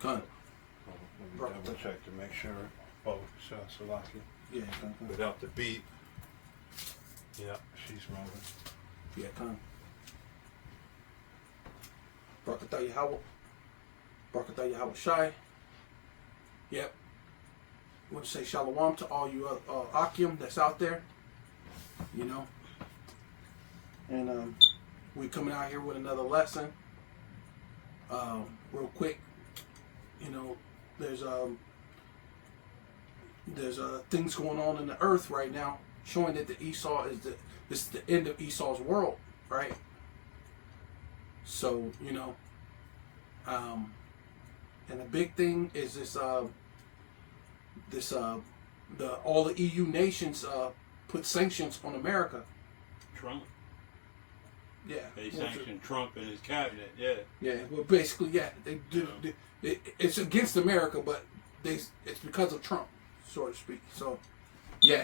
Con. Let me double check to make sure. BaHaSham Salaki. Yeah, con. Without the beat. Yeah, she's rolling. Yeah, con. Barakatah Yahawah. Barakatah Yahawashi. Yep. I want to say shalom to all you Akim that's out there. You know. And we coming out here with another lesson. Real quick. You know, there's things going on in the earth right now showing that this is the end of Esau's world, right? So, you know, and the big thing is all the EU nations put sanctions on America. Trump. Yeah. They sanctioned Trump and his cabinet. Yeah. Yeah. Well, basically, yeah. They do. It's against America, but it's because of Trump, so to speak. So, yeah.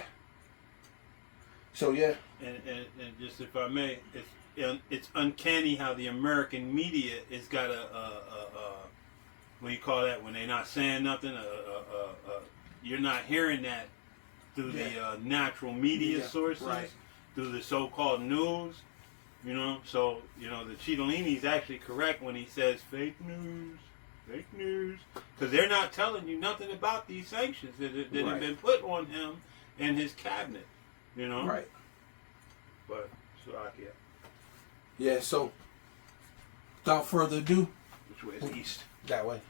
So yeah. And just if I may, it's uncanny how the American media has got a what do you call that when they're not saying nothing? You're not hearing that through the natural media sources, right. Through the so-called news. You know, so you know the Chitolini is actually correct when he says fake news, because they're not telling you nothing about these sanctions that have been put on him and his cabinet. You know, right. But yeah. So without further ado, which way is east? That way.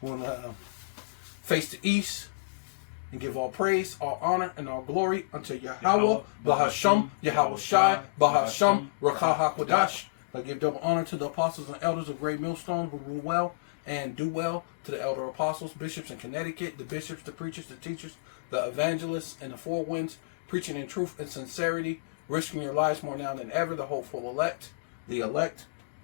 We'll face the east and give all praise, all honor, and all glory unto Yahawah, BaHaSham, Yahawashi, BaHaSham, Rawchaa QaDash. I give double honor to the apostles and elders of Great Millstone who rule well and do well, to the elder apostles, bishops in Connecticut, the bishops, the preachers, the teachers, the evangelists, and the four winds, preaching in truth and sincerity, risking your lives more now than ever, the hopeful elect,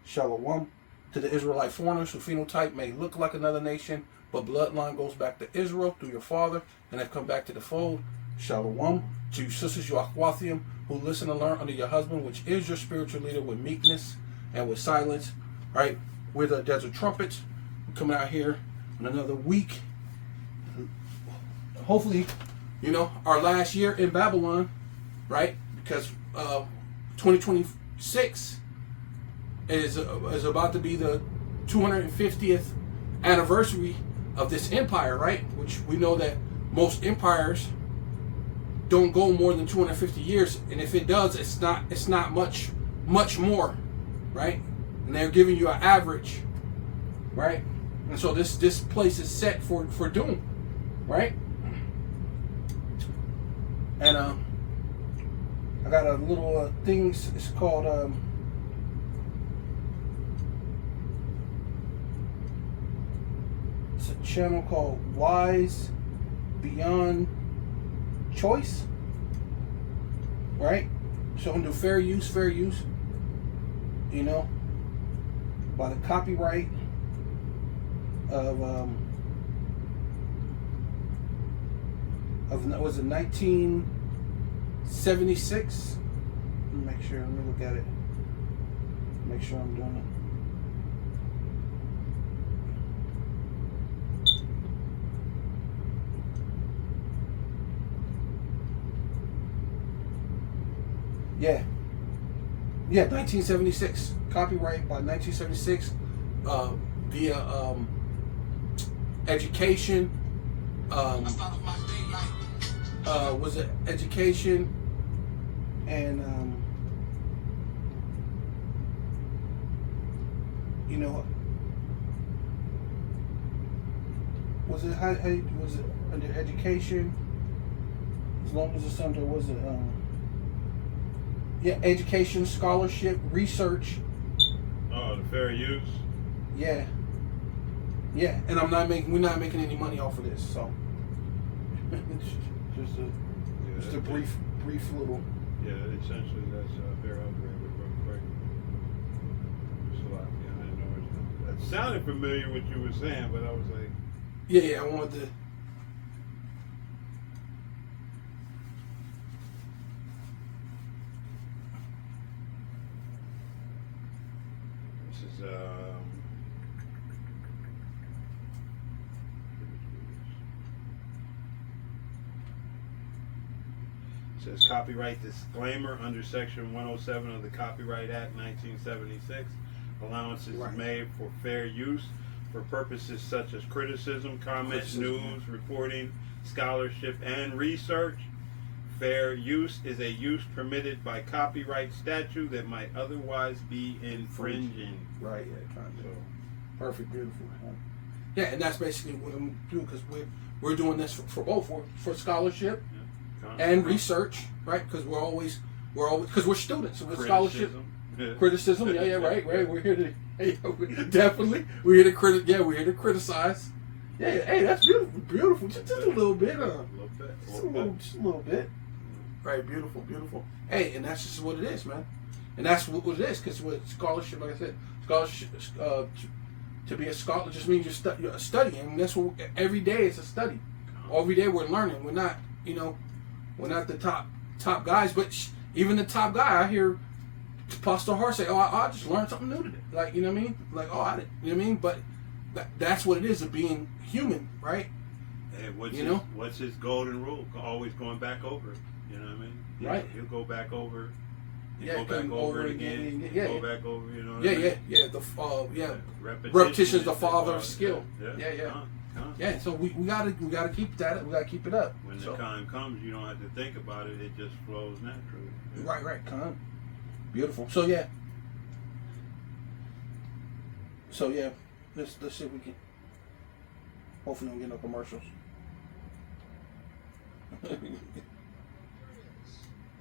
Shalom, to the Israelite foreigners whose phenotype may look like another nation, but bloodline goes back to Israel through your father and have come back to the fold. Shalom. To you sisters, you Ahwathium, who listen and learn under your husband, which is your spiritual leader, with meekness and with silence. Right? We're the Desert Trumpets. We're coming out here in another week. Hopefully, you know, our last year in Babylon, right? Because 2026 is about to be the 250th anniversary of this empire, right? Which we know that most empires don't go more than 250 years, and if it does, it's not much more, right? And they're giving you an average, right? And so this place is set for doom, right? And I got a little things. It's called it's a channel called Wise Beyond Choice, right? So I'm gonna do fair use, you know, by the copyright of was it 1976? Let me make sure. Let me look at it. Make sure I'm doing it. Yeah, 1976. Copyright by 1976 via education. Was it education and you know, was it how was it under education? As long as it's under, was it yeah, education, scholarship, research. Oh, the fair use. Yeah, and we're not making any money off of this, so just a brief little. Yeah, essentially that's fair upgrade real quick. So I didn't know that sounded familiar what you were saying, but I was like, yeah, I wanted to. says copyright disclaimer under Section 107 of the Copyright Act 1976. Allowances Right. made for fair use for purposes such as criticism, comment, news, reporting, scholarship, and research. Fair use is a use permitted by copyright statute that might otherwise be infringing. Right, yeah, trying to. Perfect, beautiful. Yeah, and that's basically what I'm doing, because we're doing this for both, for scholarship and research, right? Because because we're students, so with scholarship, criticism, right. We're here to, definitely, we're here to criticize. Yeah, hey, that's beautiful. Just a little bit, just a little bit. Right, beautiful. Hey, and that's just what it is, man. And that's what it is, because with scholarship, like I said, scholarship, to be a scholar just means you're studying. And that's what every day is a study. Every day we're learning. We're not, we're not the top guys, but even the top guy, I hear Pastor Hart say, "Oh, I just learned something new today." Like, you know what I mean? Like, oh, I didn't, you know what I mean? But that's what it is of being human, right? And what's his golden rule? Always going back over it. You know what I mean? Right. He'll go back over. Go back over it again. Go back over. You know. Yeah. Repetition Repetition is the father of skill. Yeah. Yeah. So we gotta keep that. We gotta keep it up. When the time comes, you don't have to think about it. It just flows naturally. Right. Beautiful. So yeah. Let's see if we can. Hopefully, we don't get no commercials.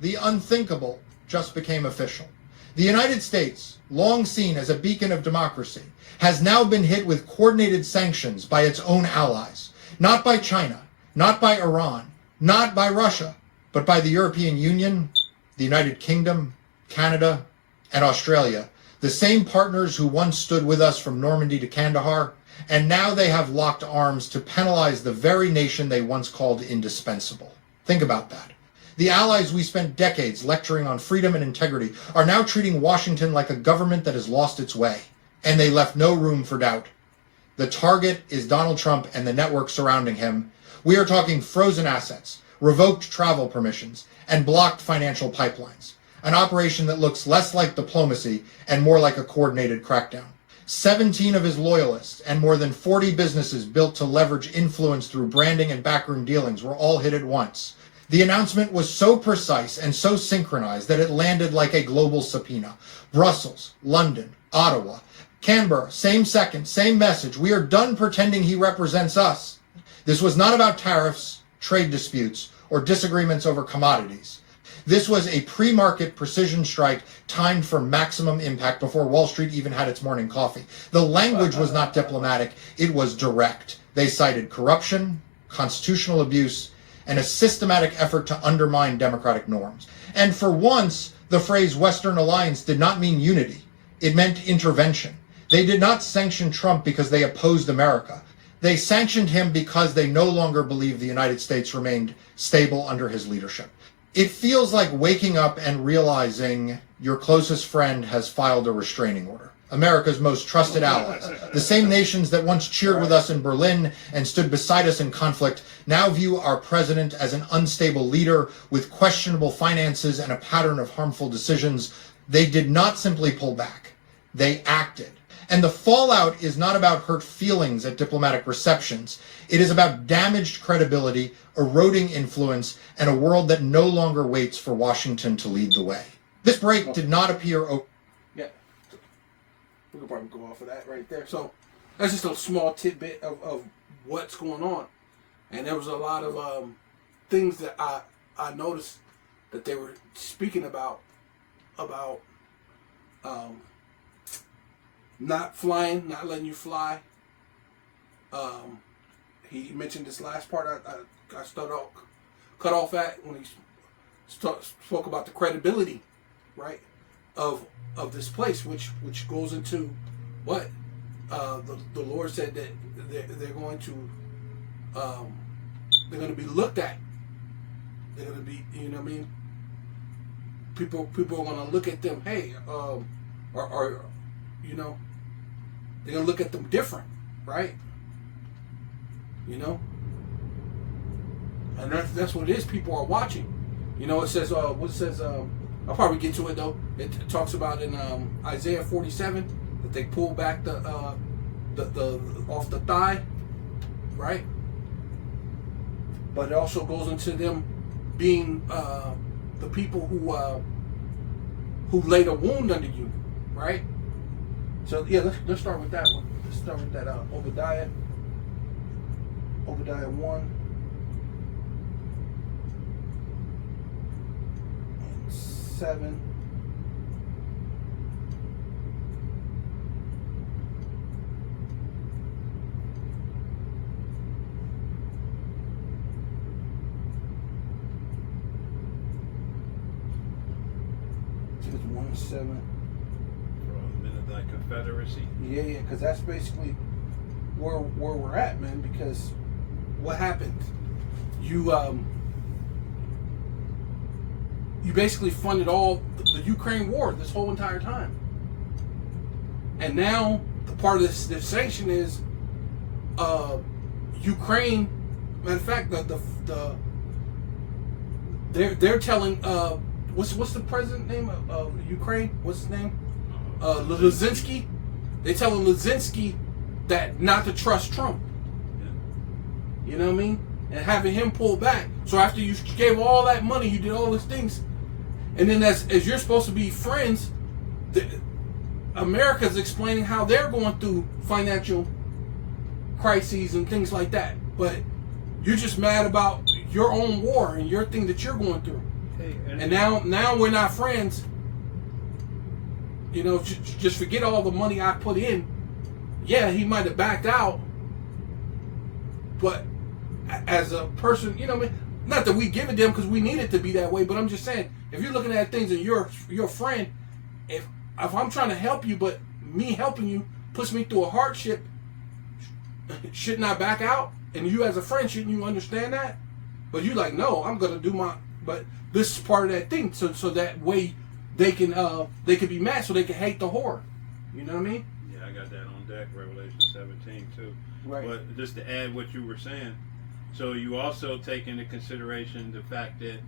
The unthinkable just became official. The United States, long seen as a beacon of democracy, has now been hit with coordinated sanctions by its own allies. Not by China, not by Iran, not by Russia, but by the European Union, the United Kingdom, Canada, and Australia, the same partners who once stood with us from Normandy to Kandahar, and now they have locked arms to penalize the very nation they once called indispensable. Think about that. The allies we spent decades lecturing on freedom and integrity are now treating Washington like a government that has lost its way, and they left no room for doubt. The target is Donald Trump and the network surrounding him. We are talking frozen assets, revoked travel permissions, and blocked financial pipelines. An operation that looks less like diplomacy and more like a coordinated crackdown. 17 of his loyalists and more than 40 businesses built to leverage influence through branding and backroom dealings were all hit at once. The announcement was so precise and so synchronized that it landed like a global subpoena. Brussels, London, Ottawa, Canberra, same second, same message. We are done pretending he represents us. This was not about tariffs, trade disputes, or disagreements over commodities. This was a pre-market precision strike timed for maximum impact before Wall Street even had its morning coffee. The language was not diplomatic, it was direct. They cited corruption, constitutional abuse, and a systematic effort to undermine democratic norms. And for once, the phrase Western alliance did not mean unity. It meant intervention. They did not sanction Trump because they opposed America. They sanctioned him because they no longer believed the United States remained stable under his leadership. It feels like waking up and realizing your closest friend has filed a restraining order. America's most trusted allies, the same nations that once cheered with us in Berlin and stood beside us in conflict, now view our president as an unstable leader with questionable finances and a pattern of harmful decisions. They did not simply pull back. They acted. And the fallout is not about hurt feelings at diplomatic receptions. It is about damaged credibility, eroding influence, and a world that no longer waits for Washington to lead the way. This break did not appear... Yeah. We could probably go off of that right there. So that's just a small tidbit of what's going on. And there was a lot of things that I noticed that they were speaking about not flying, not letting you fly. He mentioned this last part I cut off at when he spoke about the credibility, right, of this place, which goes into what the Lord said that they're going to be looked at. They're going to be, you know what I mean? People are going to look at them. Hey, or you know, they're going to look at them different, right? You know, and that's what it is. People are watching. You know, it says, what it says, I'll probably get to it though. It talks about in Isaiah 47 that they pull back the off the thigh, right? But it also goes into them being the people who laid a wound under you, right? So yeah, let's start with that one. Let's start with that Obadiah 1. 7. I think it's 1 and 7. For a minute, thy confederacy. Yeah, because that's basically where we're at, man. Because what happened? You basically funded all the Ukraine war this whole entire time, and now the part of this sanction is Ukraine. Matter of fact, they're telling what's the president name of Ukraine? What's his name? Lazinski. They telling Lazinski that not to trust Trump. You know what I mean? And having him pull back. So after you gave all that money, you did all these things, and then as you're supposed to be friends, America's explaining how they're going through financial crises and things like that. But you're just mad about your own war and your thing that you're going through. Hey, And now we're not friends. You know, just forget all the money I put in. Yeah, he might have backed out, but as a person, you know what I mean? Not that we give it to them because we need it to be that way, but I'm just saying, if you're looking at things and you're a friend, if I'm trying to help you, but me helping you puts me through a hardship, shouldn't I back out? And you as a friend, shouldn't you understand that? But you like, no, I'm gonna do my. But this is part of that thing, so that way they can be mad, so they can hate the whore. You know what I mean? Yeah, I got that on deck, Revelation 17 too. Right. But just to add what you were saying, so you also take into consideration the fact that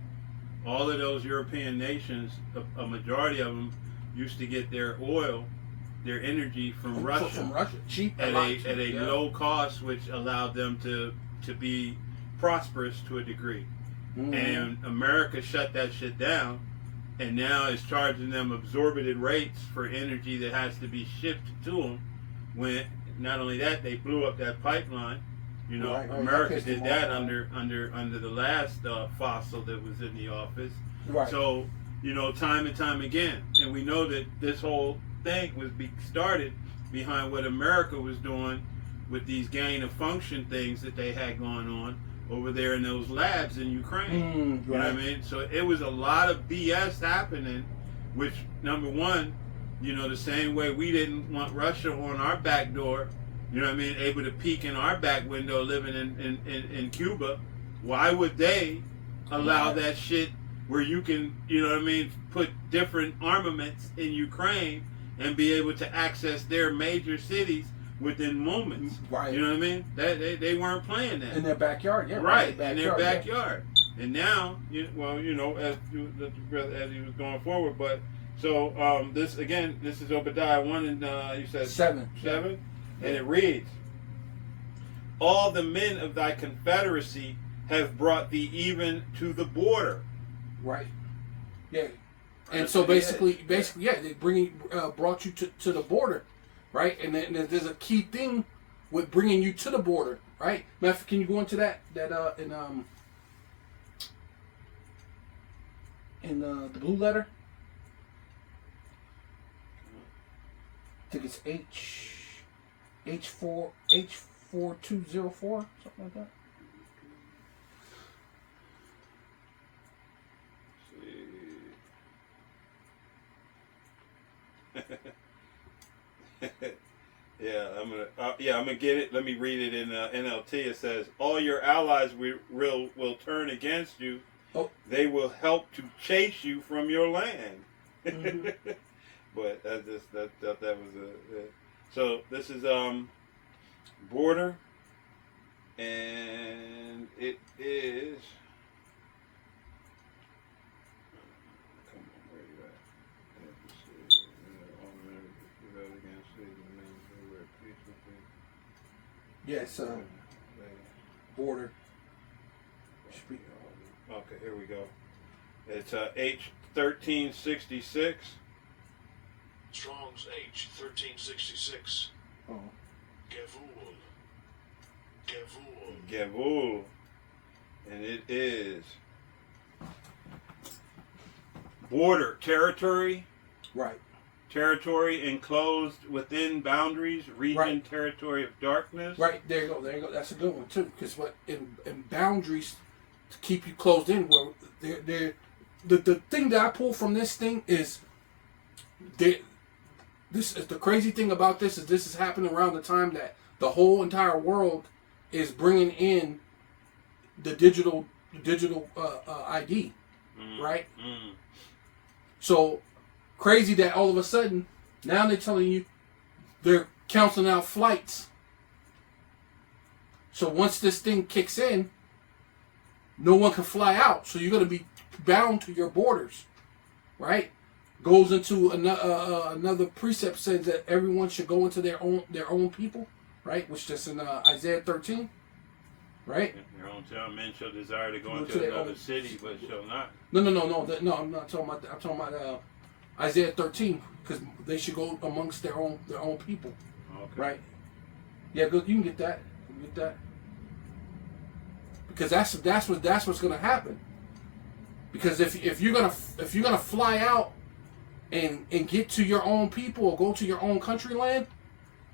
all of those European nations, a majority of them, used to get their oil, their energy from Russia. From Russia, cheap At a low cost, which allowed them to be prosperous to a degree. Mm-hmm. And America shut that shit down, and now is charging them exorbitant rates for energy that has to be shipped to them. When not only that, they blew up that pipeline. You know, Right, America did that under the last fossil that was in the office. Right. So, you know, time and time again, and we know that this whole thing was started behind what America was doing with these gain of function things that they had going on over there in those labs in Ukraine. You know what I mean? So it was a lot of BS happening, which, number one, you know, the same way we didn't want Russia on our back door, you know what I mean, able to peek in our back window living in Cuba, why would they allow that shit where you can, you know what I mean, put different armaments in Ukraine and be able to access their major cities within moments? Right. You know what I mean? They weren't playing that. In their backyard, yeah. Right, in their backyard. Yeah. And now, you know, as he was going forward, but so this is Obadiah 1 and you said 7. And it reads, all the men of thy confederacy have brought thee even to the border. Right. Yeah. And so basically, yeah, they brought you to the border, right? And then there's a key thing with bringing you to the border, right? Matt, can you go into that in the blue letter? I think it's H4204, something like that. I'm gonna get it. Let me read it in NLT. It says, "All your allies will turn against you. Oh. They will help to chase you from your land." Mm-hmm. But that was so. This is border, and it is Yes, border. Okay, here we go. It's H1366. Strong's H1366. Oh. Gavul. And it is border, territory. Right. Territory enclosed within boundaries, region, Right. territory of darkness. Right, there you go. That's a good one too. Because what in boundaries to keep you closed in. Well, the thing that I pull from this thing is, this is the crazy thing about this is happening around the time that the whole entire world is bringing in the digital ID, right? Mm. So crazy that all of a sudden now they're telling you they're counseling out flights. So once this thing kicks in, no one can fly out. So you're going to be bound to your borders, right? Goes into another precept says that everyone should go into their own people, right? Which is in Isaiah 13, right? Your own town men shall desire to go Go into to their another own city, but shall not. No. I'm not talking about that. I'm talking about Isaiah 13 because they should go amongst their own people, Okay. right? Yeah, good. You can get that. You can get that. Because that's what's gonna happen. Because if you're gonna fly out and get to your own people or go to your own country land,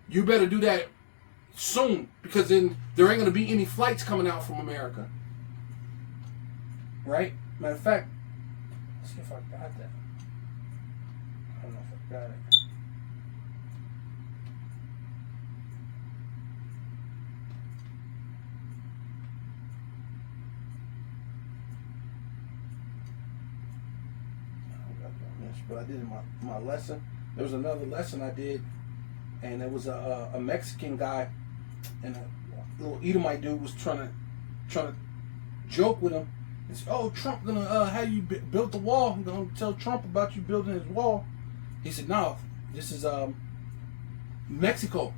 you better do that soon, because then there ain't gonna be any flights coming out from America. Right? Matter of fact, let's see if I got that. I don't know if I got it. But I did my lesson. There was another lesson I did, and it was a Mexican guy, and a little Edomite dude was trying to joke with him. And say, "Oh, Trump gonna have you built the wall? He's gonna tell Trump about you building his wall." He said, "No, this is Mexico.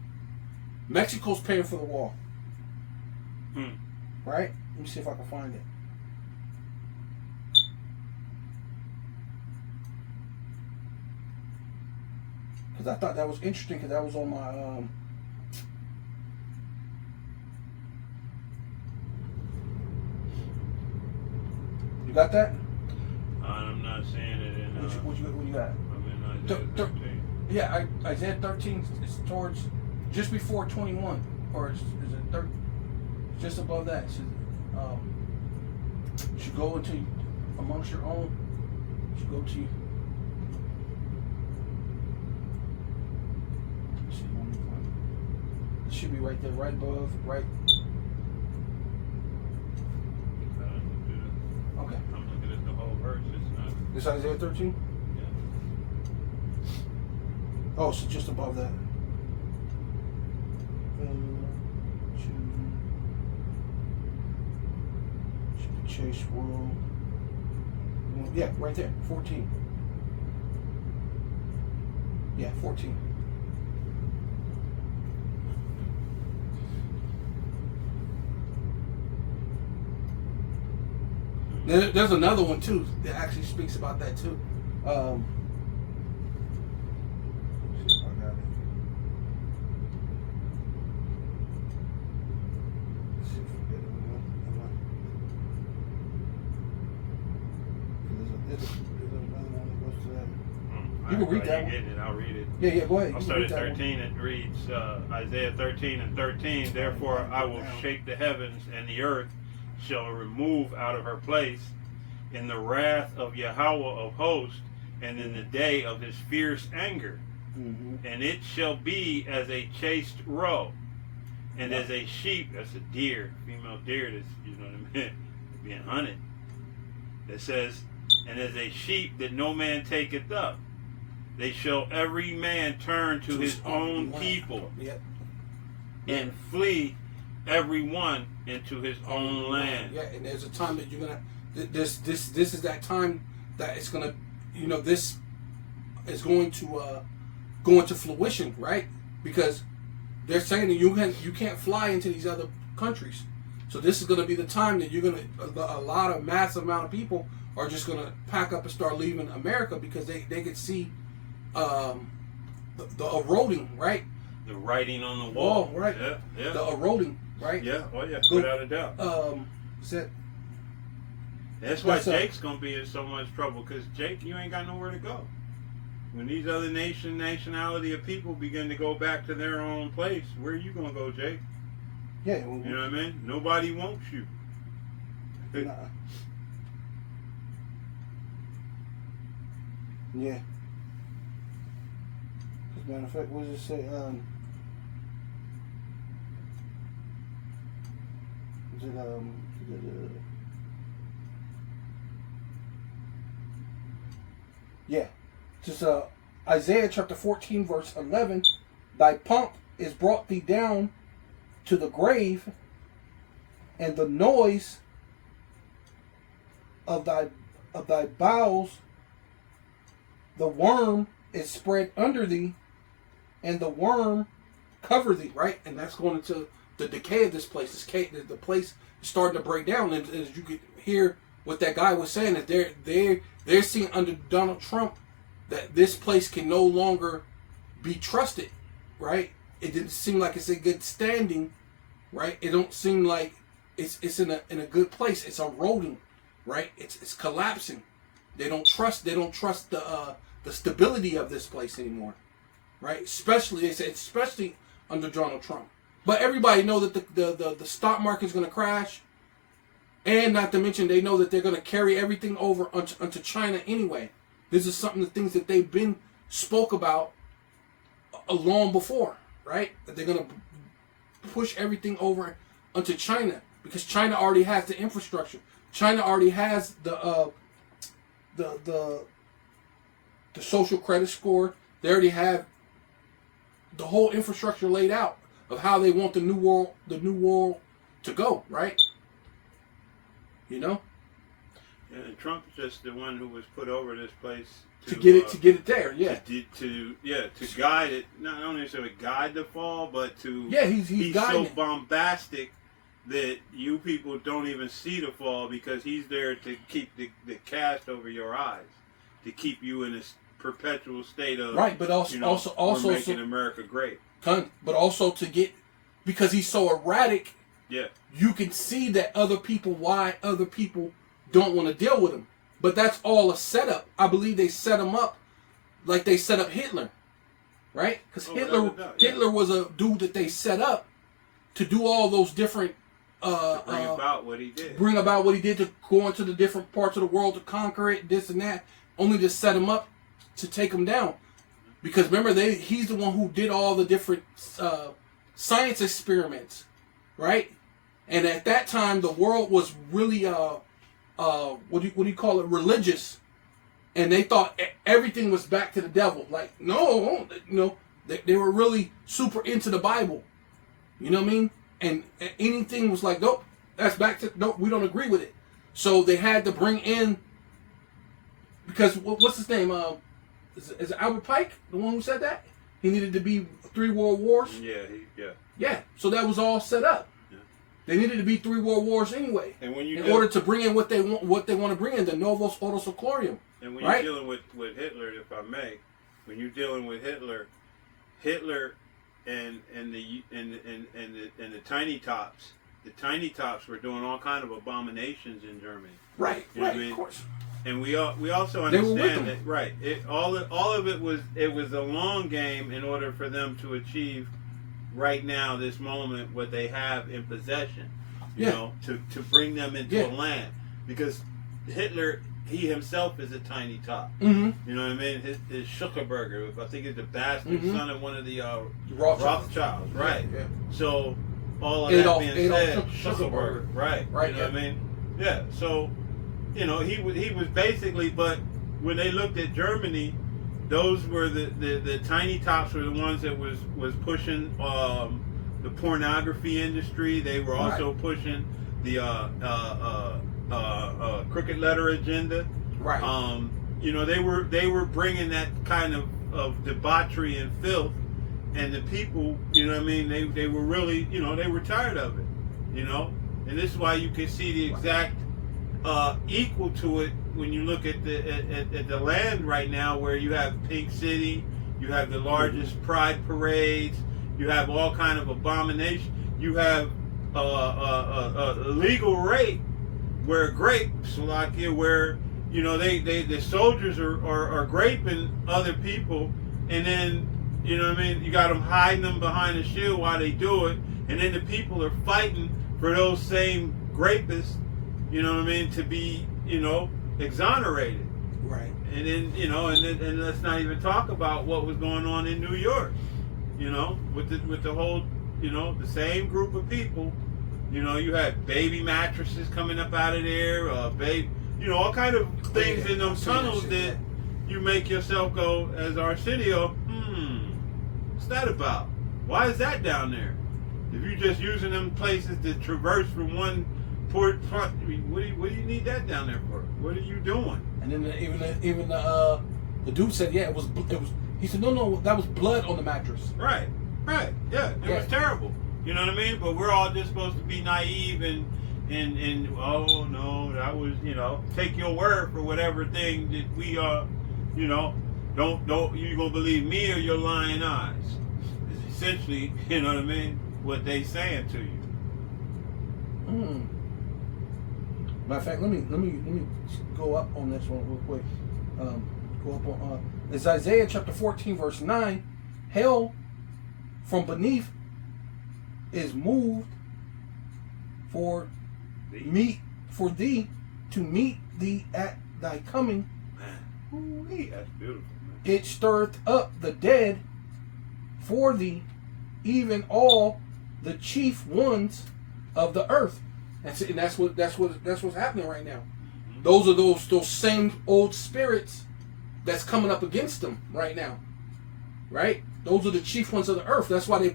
Mexico's paying for the wall." Right? Let me see if I can find it. I thought that was interesting because that was on my You got that? I'm not saying it in. What you got? I'm in Isaiah 13. Yeah, Isaiah 13 is towards just before 21, or is it 30? Just above that. It says, you should go into amongst your own. You should go to. It should be right there, right above, right. Okay. I'm looking at the whole verse. It's not. This Isaiah 13? Yeah. Oh, so just above that. Should be Chase World. Yeah, right there, 14. Yeah, 14. There's another one too that actually speaks about that too. Let's see if I got it. Let's see if I get it. There's another one that goes to that. You can read that one. Getting it, I'll read it. Yeah, go ahead. I'll You start can at read that 13. It reads Isaiah 13 and 13. Therefore I will shake the heavens, and the earth shall remove out of her place in the wrath of Yahawah of hosts, and in the day of his fierce anger. Mm-hmm. And it shall be as a chaste roe, and as a sheep, that's a deer, female deer that's, you know what I mean, being hunted. It says, and as a sheep that no man taketh up, they shall every man turn to his own people, Yep. and flee every one into his own land. Yeah, and there's a time that you're gonna. This is that time that it's gonna. You know, this is going to go into fruition, right? Because they're saying that you can't fly into these other countries. So this is going to be the time that you're going to a lot of massive amount of people are just going to pack up and start leaving America because they could see the eroding, right? The writing on the wall, right? Yeah. The eroding, right? Yeah. Oh yeah, Go- without a doubt. Is that That's why That's, Jake's gonna be in so much trouble because Jake, you ain't got nowhere to go. When these other nationality of people begin to go back to their own place, where are you gonna go, Jake? yeah? You know what I mean? Nobody wants you. Nah. Yeah. As a matter of fact, what does it say? Is it yeah. Just Isaiah chapter 14 verse 11. Thy pomp is brought thee down to the grave, and the noise of thy bowels, the worm is spread under thee, and the worm cover thee. Right, and that's going into the decay of this place. The place is starting to break down, and as you could hear what that guy was saying, that they're seeing under Donald Trump that this place can no longer be trusted. Right, it didn't seem like it's a good standing. Right, it don't seem like it's in a good place. It's eroding. Right, it's collapsing. They don't trust the stability of this place anymore. Right, especially under Donald Trump. But everybody know that the stock market is going to crash, and not to mention they know that they're going to carry everything over onto China anyway. This is the things that they've been spoke about long before, right? That they're going to push everything over onto China because China already has the infrastructure. China already has the social credit score. They already have the whole infrastructure laid out of how they want the new world to go, right? You know? Yeah, and Trump's just the one who was put over this place To get it there, yeah. To guide it, not only to guide the fall, but to he's guiding so it. bombastic that you people don't even see the fall because he's there to keep the cast over your eyes, to keep you in this perpetual state of right, but also we're making America great. But also to get, because he's so erratic, Yeah, you can see that why other people don't want to deal with him. But that's all a setup. I believe they set him up like they set up Hitler, right? Because Hitler was a dude that they set up to do all those different bring about what he did. Bring about what he did, to go into the different parts of the world to conquer it, this and that, only to set him up to take him down. Because remember, he's the one who did all the different science experiments, right? And at that time, the world was really what do you call it? Religious, and they thought everything was back to the devil. Like, no, they were really super into the Bible. You know what I mean? And anything was like, nope, that's back to, nope, we don't agree with it. So they had to bring in, because what's his name? Is it Albert Pike, the one who said that? He needed to be 3 world wars? Yeah, so that was all set up. Yeah. They needed to be 3 world wars anyway. And when in order to bring in what they want to bring in, the Novus Ordo Seclorum. And when right? you're dealing with Hitler, if I may, when you're dealing with Hitler and the tiny tops were doing all kind of abominations in Germany. Right, you know right, what I mean? Of course. And we also understand that, right? All of it was a long game in order for them to achieve right now, this moment, what they have in possession. You know, to bring them into a land, because Hitler, he himself is a tiny top. Mm-hmm. You know what I mean? His Schuckerberger, I think, is the bastard son of one of the Rothschilds, right? Yeah. So all of that being said, Schuckerberger, right? Right. You know what I mean? Yeah. So, you know, he was basically, but when they looked at Germany, those were the tiny tops were the ones that was pushing the pornography industry. They were also pushing the crooked letter agenda. Right. You know, they were bringing that kind of debauchery and filth and the people, you know what I mean, they were really, you know, they were tired of it, you know, and this is why you can see the exact equal to it when you look at the land right now, where you have Pink City, you have the largest pride parades, you have all kind of abomination, you have legal rape, where where, you know, the soldiers are graping other people, and then, you know what I mean, you got them hiding them behind a shield while they do it, and then the people are fighting for those same rapists, you know what I mean, to be, you know, exonerated. Right. And then, you know, and let's not even talk about what was going on in New York, you know, with the whole, you know, the same group of people. You know, you had baby mattresses coming up out of there, you know, all kind of things in them tunnels that you make yourself go, as Arsenio, what's that about? Why is that down there? If you're just using them places to traverse from one port, I mean, what do you need that down there for? What are you doing? And then even the dude said, yeah, it was. He said, no, that was blood on the mattress. Right, yeah, it was terrible. You know what I mean? But we're all just supposed to be naive and oh no, that was, you know, take your word for whatever thing that we are, you know, don't you gonna believe me or your lying eyes? It's essentially, you know what I mean, what they saying to you. Matter of fact, let me go up on this one real quick. Go up on it's Isaiah chapter 14 verse 9. Hell from beneath is moved for thee to meet thee at thy coming. Man, that's beautiful, man. It stirreth up the dead for thee, even all the chief ones of the earth. And that's what's happening right now. Those are those same old spirits that's coming up against them right now, right? Those are the chief ones of the earth. That's why they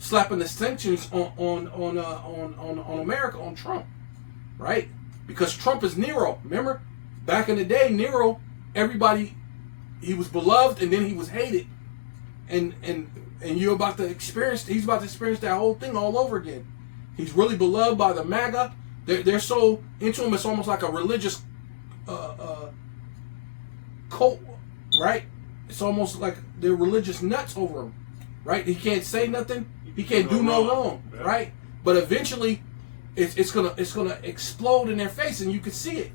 slapping the sanctions on America, on Trump, right? Because Trump is Nero. Remember, back in the day, Nero, everybody, he was beloved and then he was hated, and you're about to experience. He's about to experience that whole thing all over again. He's really beloved by the MAGA. They're so into him. It's almost like a religious cult, right? It's almost like they're religious nuts over him, right? He can't say nothing. He can't do no wrong, right? But eventually, it's gonna explode in their face, and you can see it,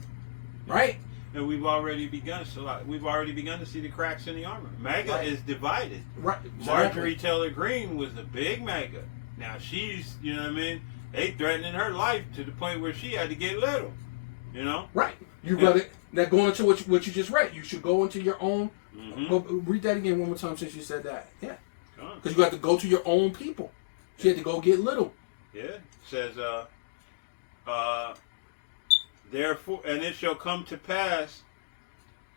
right? And we've already begun. We've already begun to see the cracks in the armor. MAGA is divided. Right. Marjorie Taylor Greene was a big MAGA. Now she's, you know what I mean? They threatening her life to the point where she had to get little. You know? Right. You got it. Now going into what you just read, you should go into your own. Read that again one more time since you said that. Yeah. Because you got to go to your own people. She had to go get little. Yeah. It says, therefore, and it shall come to pass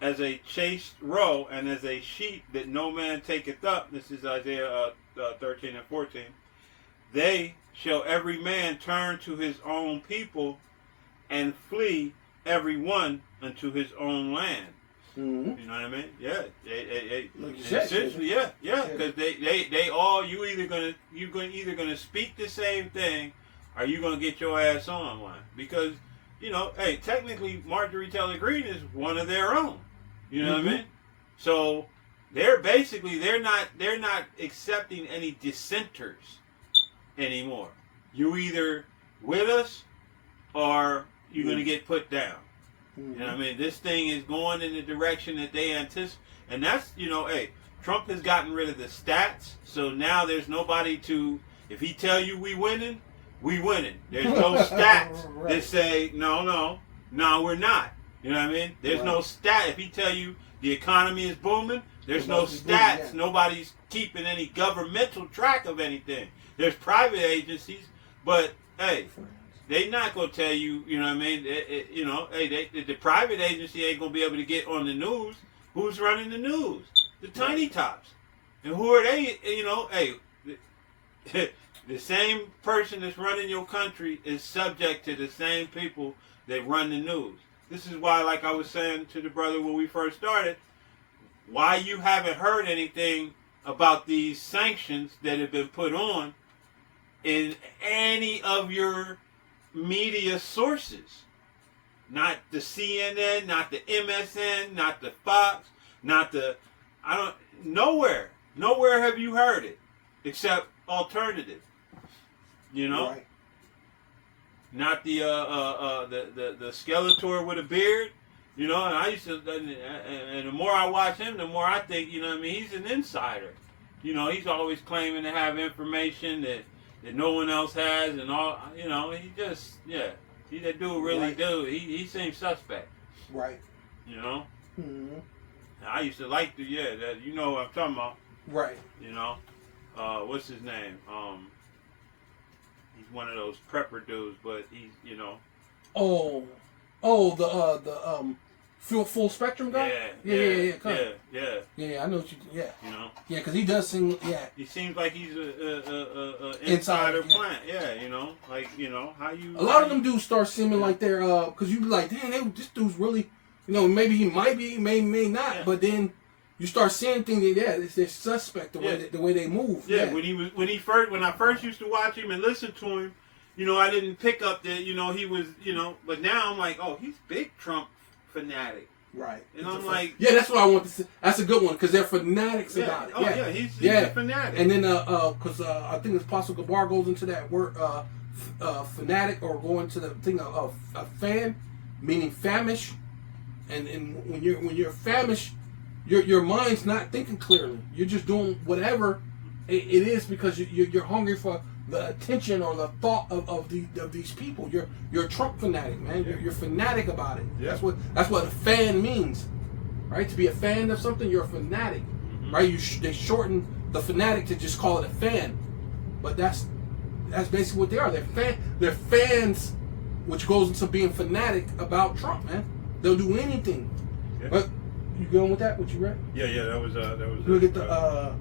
as a chaste roe and as a sheep that no man taketh up. This is Isaiah 13 and 14. They shall every man turn to his own people and flee every one unto his own land. You know what I mean? Yeah. Essentially, yeah. Because they all, you're either gonna speak the same thing, or you're gonna get your ass on one. Because, you know, hey, technically Marjorie Taylor Greene is one of their own. You know what I mean? So they're not accepting any dissenters anymore. You either with us or you're gonna get put down. You know what I mean? This thing is going in the direction that they anticipate. And that's, you know, hey, Trump has gotten rid of the stats, so now there's nobody to, if he tell you we winning, we winning. There's no stats that say, no, we're not. You know what I mean? There's no stat. If he tell you the economy is booming, there's no stats. Nobody's keeping any governmental track of anything. There's private agencies, but, hey, they not gonna tell you, you know what I mean? You know, hey, the private agency ain't gonna be able to get on the news. Who's running the news? The tiny tops. And who are they? You know, hey, the same person that's running your country is subject to the same people that run the news. This is why, like I was saying to the brother when we first started, why you haven't heard anything about these sanctions that have been put on in any of your media sources. Not the CNN, not the MSN, not the Fox, not the, nowhere. Nowhere have you heard it except alternative. You know? Right. Not the Skeletor with a beard. You know, and I used to, and the more I watch him, the more I think, you know what I mean, he's an insider. You know, he's always claiming to have information that no one else has, and all, you know, he just, yeah, he that dude really Right. do. He seems suspect. Right. You know? Mm-hmm. I used to like that, you know what I'm talking about. Right. You know? What's his name? He's one of those prepper dudes, but he's, you know. The full spectrum guy. Yeah. I know what you. Yeah. You know. Yeah, because he does sing. Yeah. He seems like he's a Insider, insider yeah. plant. Yeah, you know, like, you know, how you. A lot of them dudes start seeming like they're because you be like, damn, this dude's really, you know, maybe he might be, may not, Yeah. but then you start seeing things that they're suspect the way they move. Yeah, when I first used to watch him and listen to him, you know, I didn't pick up that, you know, he was, you know, but now I'm like, oh, he's big Trump fanatic. Right. And I'm like, yeah, that's what I want to say. That's a good one because they're fanatics yeah, about it. oh yeah, he's a fanatic. And then because I think it's Apostle Gabar goes into that word fanatic, or go into the thing of fan, meaning famish, and when you're famish, your mind's not thinking clearly. You're just doing whatever it is because you're hungry for the attention or the thought of these people. You're a Trump fanatic, man. You're fanatic about it. Yeah. That's what a fan means, right? To be a fan of something, you're a fanatic, right? They shorten the fanatic to just call it a fan, but that's basically what they are. They're fans, which goes into being fanatic about Trump, man. They'll do anything. Yeah. But you going with that? What you read? Yeah, that was. Look at the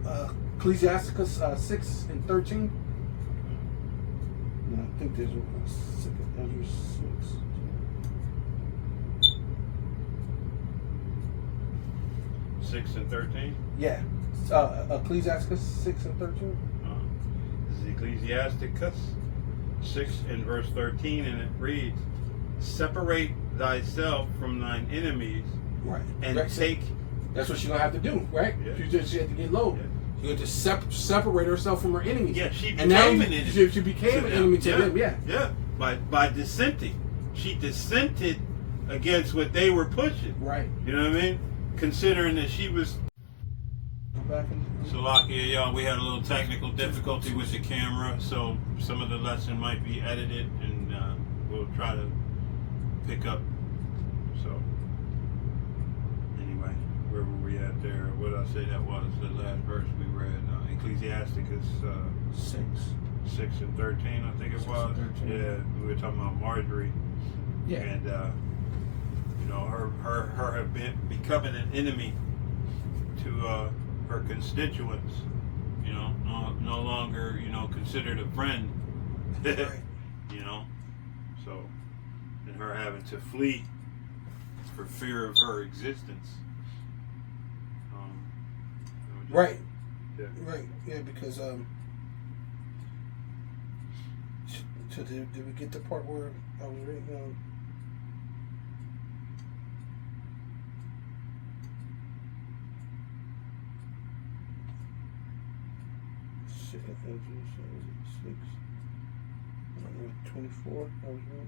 Ecclesiasticus 6:13. I think there's 6. 6:13. Yeah, Ecclesiasticus 6:13. This is Ecclesiasticus 6 and verse 13, and it reads, "Separate thyself from thine enemies, Right. and Right. take." That's what she's gonna have to do, right? Yeah. She had to get low. Yeah. She had to separate herself from her enemies. Yeah, she and now became an enemy. she became to an them. enemy to them. Yeah. Yeah, by dissenting, she dissented against what they were pushing. Right. You know what I mean? Considering that she was. Back in, Salakia, y'all, we had a little technical difficulty with the camera, so some of the lesson might be edited, and we'll try to pick up. So, anyway, where were we at there? What did I say that was? The last verse we read, Ecclesiasticus 6 and 13, I think it 6 was. and 13. Yeah, we were talking about Marjorie, yeah. and you know, her have been becoming an enemy to her constituents, you know, no longer, you know, considered a friend, Right. you know, so, and her having to flee for fear of her existence. Right. Yeah. Right. Yeah, because so did we get the part where I was reading? Six. 24. That was right.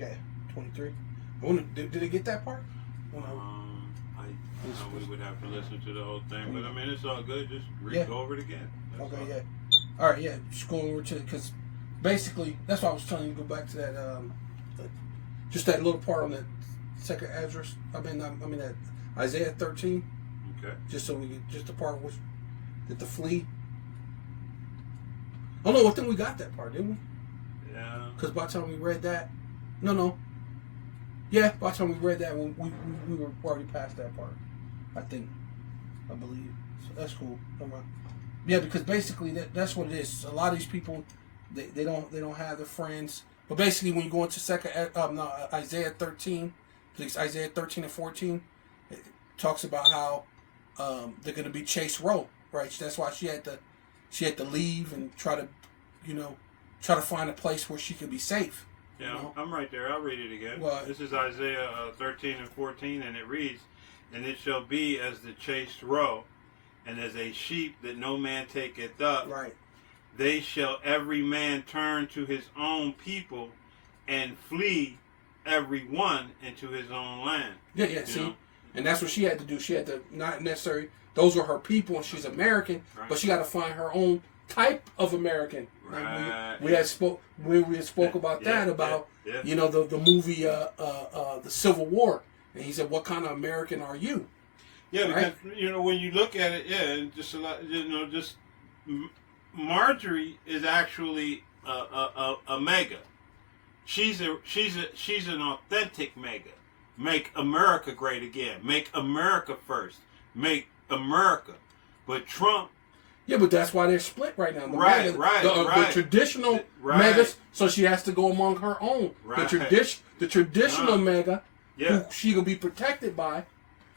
Yeah, 23. I wonder, did it get that part? I know we would have to listen to the whole thing, but I mean, it's all good. Just go over it again. That's Okay, all. yeah. All right, yeah. Just go over to, because basically that's why I was telling you to go back to that, just that little part on that second address. I mean that Isaiah 13. Okay. Just so we get just the part was that the flea. Oh no, I think we got that part, didn't we? Yeah. Because by the time we read that, no. Yeah, by the time we read that, we were already past that part. I believe. So that's cool. Never mind. Yeah, because basically that's what it is. A lot of these people, they don't have their friends. But basically, when you go into Isaiah 13, Isaiah 13 and 14, talks about how they're going to be Chase Row, right? That's why she had to leave and try to find a place where she could be safe. Yeah, You know? I'm right there. I'll read it again. What? This is Isaiah 13 and 14, and it reads, "And it shall be as the chased roe, and as a sheep that no man taketh up. Right. They shall every man turn to his own people, and flee every one into his own land." Yeah, You see? know? And that's what she had to do. She had to not necessarily, those were her people and she's American, Right. but she got to find her own type of American. Like Right. we had spoke about that, about, yeah. you know, the movie, the Civil War. And he said, what kind of American are you? Yeah, because Right. you know when you look at it, yeah, and just a lot, you know, just Marjorie is actually a mega. She's an authentic mega. Make America great again. Make America first. Make America. But Trump. Yeah, but that's why they're split right now. Right. The traditional Right. megas, so she has to go among her own. Right. The traditional mega, Yeah. who she will be protected by.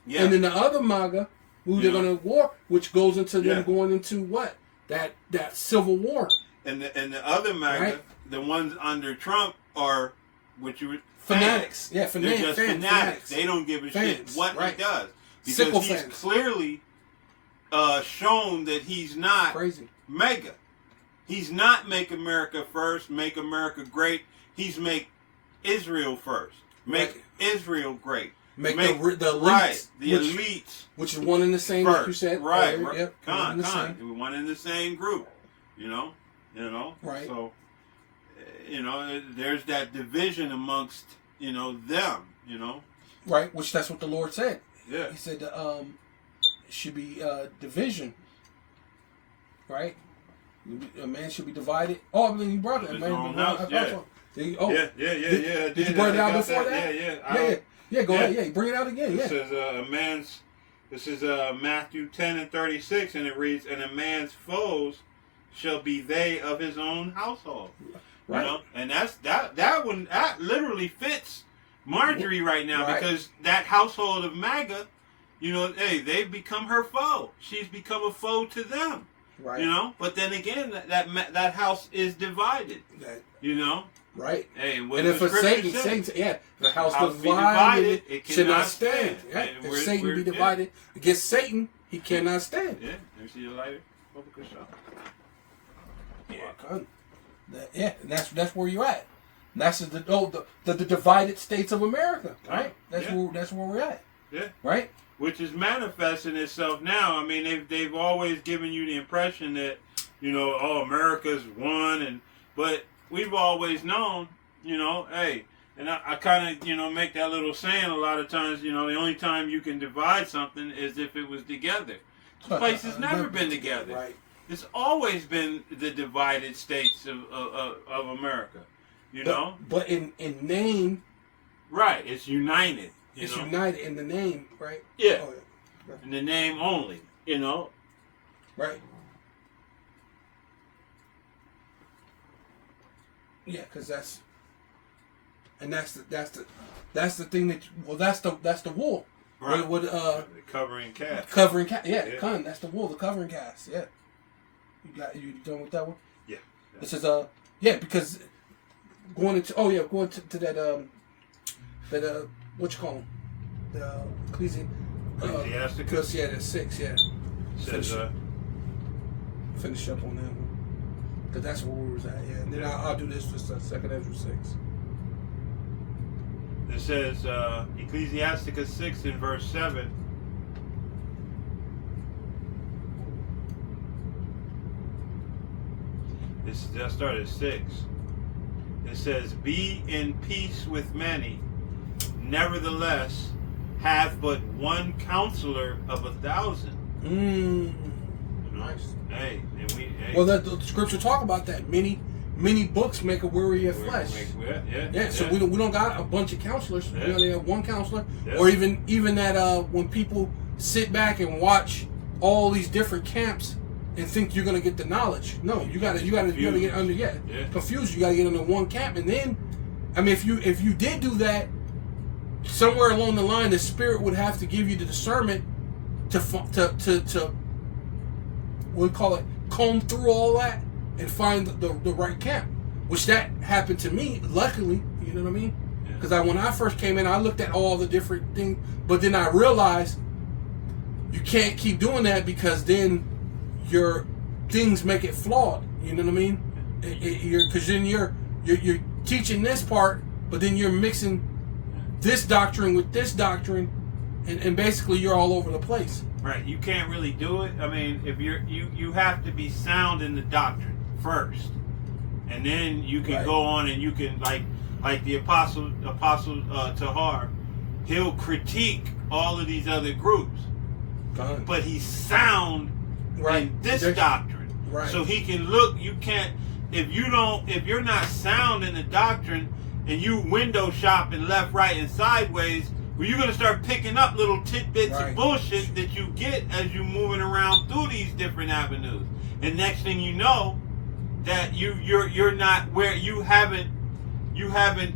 Yeah. And then the other MAGA, who they're Yeah. going to war, which goes into them Yeah. going into what? That civil war. And the other MAGA, Right. the ones under Trump are what you would Fanatics. Yeah, They're just fanatics. They don't give a shit Fans, what right. he does. Because Sickle he's fans. clearly shown that he's not Crazy. mega. He's not make America first, make America great. He's make Israel first. Make Right. Israel great. Make the elites. Right, the which, elites which is one in the same, first. like you said. Right, earlier. right. Yep, one in the same. We one in the same group. You know. Right. So, there's that division amongst them. Right, which that's what the Lord said. Yeah. He said it should be division. Right? A man should be divided. Oh, I mean, you brought that. His Man, own house, yeah. Yeah. Yeah. Did you bring it out before that? Yeah. Yeah, go Yeah. ahead. Yeah, bring it out again. This Yeah. is This is Matthew 10 and 36, and it reads, "And a man's foes shall be they of his own household." Right. You know, and that one literally fits Marjorie right now, Right. because that household of MAGA, hey, they've become her foe. She's become a foe to them. Right. But then again, that house is divided. Right. Hey, what And if the a scripture Satan, says, the house House be divided, it should not cannot stand. stand. Yeah. And If we're- Satan we're- be divided against Satan, he cannot stand. Yeah, let me see your lighter. Focus shot. Yeah, and that's where you're at. That's the divided states of America, right? That's Yeah. where we're at. Yeah. Right? Which is manifesting itself now. I mean, they've always given you the impression that, America's one, but we've always known, hey, and I kind of, make that little saying a lot of times, the only time you can divide something is if it was together. This place has never been together. Right. It's always been the divided states of America, But in name, Right, it's united. it's united in the name, right? Yeah. Oh, yeah. In the name only, Right. Yeah, because that's the thing that's the wool. Right. With The covering cast. covering cast. Yeah, Yeah. that's the wool, the covering cast. Yeah. You done with that one? Yeah. This is because going to that what you call them? The Ecclesiasticus. because that's 6, yeah. Says, Finish up on that one. Because that's where we was at, yeah. And then I'll do this for 2nd Ezra 6. it says Ecclesiasticus 6 in verse 7. That started at 6. It says, "Be in peace with many, nevertheless have but one counselor of 1,000. Nice. Hey, and we. Hey, Well, the scripture talk about that. Many books make a weary of flesh. Yeah. So we don't got a bunch of counselors. Yeah. We only have one counselor, Yeah. or even that when people sit back and watch all these different camps and think you're gonna get the knowledge. No, you gotta get under confused. You gotta get under one camp, and then, I mean, if you did do that, somewhere along the line, the Spirit would have to give you the discernment to what do you call it, comb through all that and find the right camp. Which that happened to me, luckily. You know what I mean? Because when I first came in, I looked at all the different things, but then I realized you can't keep doing that because then your things make it flawed. You know what I mean? Because then you're teaching this part, but then you're mixing this doctrine with this doctrine, and basically you're all over the place. Right. You can't really do it. I mean, if you have to be sound in the doctrine first, and then you can go on and you can like the apostle Tahar, he'll critique all of these other groups, but he's sound in this doctrine. Right. So he can look. You can't if you're not sound in the doctrine and you window shopping left, right, and sideways. Well, you're gonna start picking up little tidbits of bullshit that you get as you're moving around through these different avenues, and next thing you know, that you're not where you haven't got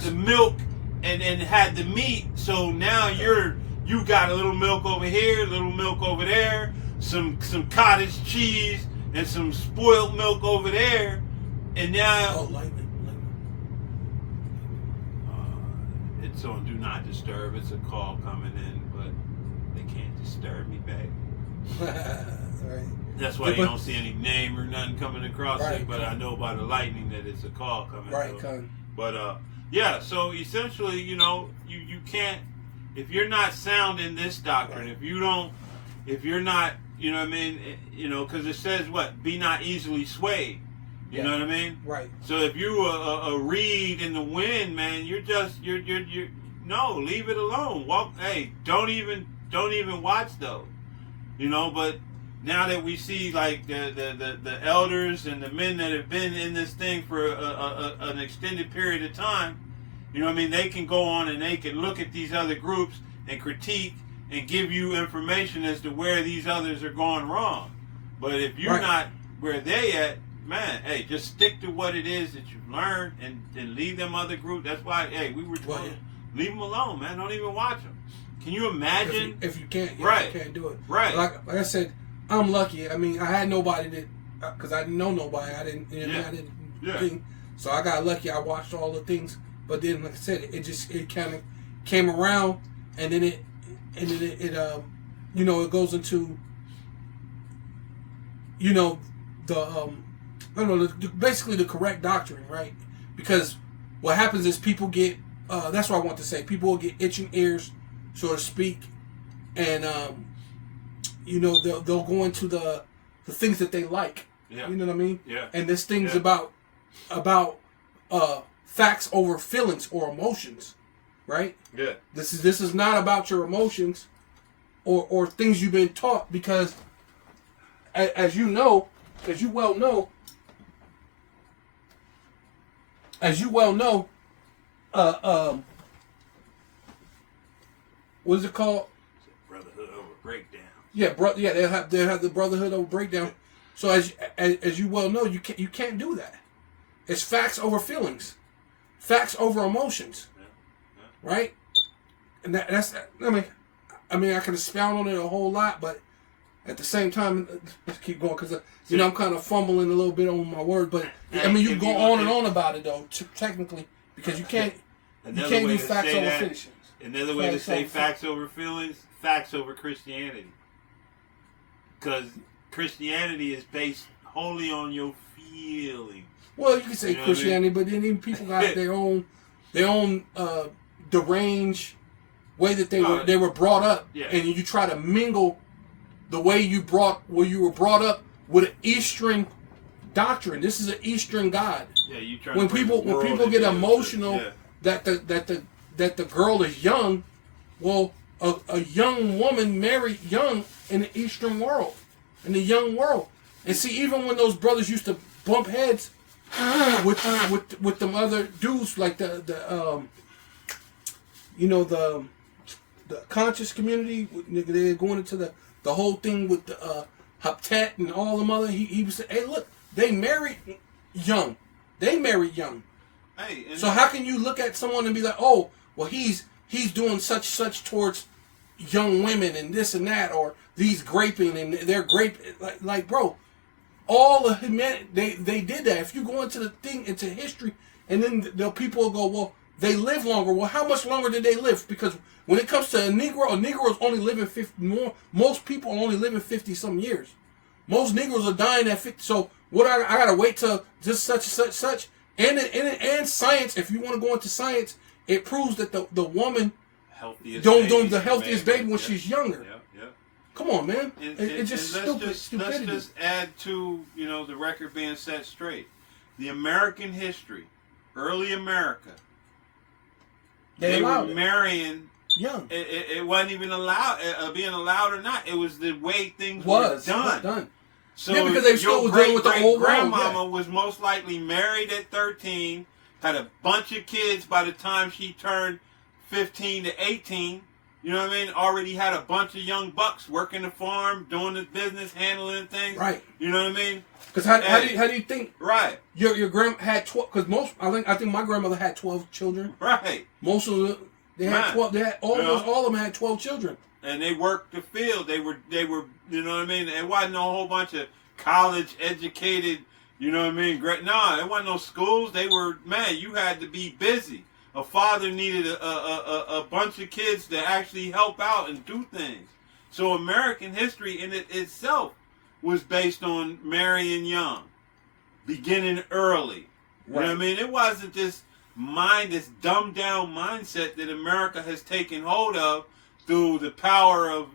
the milk and had the meat. So now you got a little milk over here, a little milk over there, some cottage cheese and some spoiled milk over there, and now it's on Do Not Disturb. It's a call coming in, but they can't disturb me, babe. Right. That's why you don't see any name or nothing coming across it, but I know by the lightning that it's a call coming. Right, But yeah, so essentially, you can't, if you're not sound in this doctrine, if you're not, you know what I mean, because it says what? Be not easily swayed. You know what I mean? Right. So if you a reed in the wind, man, you're no, leave it alone. Walk. Hey, don't even watch those. But now that we see like the elders and the men that have been in this thing for an extended period of time, you know what I mean? They can go on and they can look at these other groups and critique and give you information as to where these others are going wrong. But if you're not where they at, man, hey, just stick to what it is that you've learned and leave them other groups. That's why, hey, we were told, leave them alone, man. Don't even watch them. Can you imagine? If you can't, you can't do it. Right. Like I said, I'm lucky. I mean, I had nobody that, because I didn't know nobody. I didn't think. So I got lucky. I watched all the things. But then, like I said, it kind of came around, and then it goes into, basically the correct doctrine, right? Because what happens is people get, that's what I want to say, people will get itching ears, so to speak, and, they'll go into the things that they like. Yeah. You know what I mean? Yeah. And this thing's about facts over feelings or emotions, right? Yeah. This is not about your emotions or things you've been taught, because as you well know, what is it called? Brotherhood over breakdown. Yeah, they'll have the brotherhood over breakdown. So as you well know, you can't do that. It's facts over feelings, facts over emotions, right? And that's I mean I can expound on it a whole lot, but at the same time, let's keep going, because I'm kind of fumbling a little bit on my word, but I mean you can go on and on about it though, technically, because you can't do facts over feelings. Another way to say facts over feelings, facts over Christianity, because Christianity is based wholly on your feelings. Well, you can say Christianity, but then even people got their own deranged way that they were brought up, and you try to mingle the way you were brought up with an Eastern doctrine. This is an Eastern God. Yeah, you try. When people get emotional that the girl is young, well, a young woman married young in the Eastern world, in the young world, and see, even when those brothers used to bump heads with them other dudes, like the conscious community, they're going into the whole thing with the Haptet and all them other. He was saying, hey, look, they married young. Hey, so how can you look at someone and be like, oh, well, he's doing such towards young women and this and that, or these graping and they're grape like bro, all of humanity they did that. If you go into history, and then the people will go, well, they live longer. Well, how much longer did they live? Because when it comes to a Negro is only living 50 more. Most people are only living 50 some years. Most Negroes are dying at 50. So what I gotta wait till just such. And science, if you want to go into science, it proves that the woman healthiest the healthiest baby when yeah. she's younger. Yeah. Come on, man. And It's just stupidity. Let's just add to the record being set straight. The American history, early America, they were marrying young. It wasn't even allowed, being allowed or not. It was the way things were done. So yeah, because they still was dealing with the old grandmama was most likely married at 13, had a bunch of kids by the time she turned 15 to 18. You know what I mean? Already had a bunch of young bucks working the farm, doing the business, handling things. Right. You know what I mean? Because how do you think? Right. Your grandma had 12. Because I think my grandmother had 12 children. Right. Most of them they had 12. They had almost all of them had 12 children. And they worked the field. They were. You know what I mean? It wasn't a whole bunch of college educated. You know what I mean? No, it wasn't no schools. They were, man. You had to be busy. A father needed a bunch of kids to actually help out and do things. So American history in it itself was based on marrying young, beginning early. You know what I mean? It wasn't this dumbed down mindset that America has taken hold of through the power of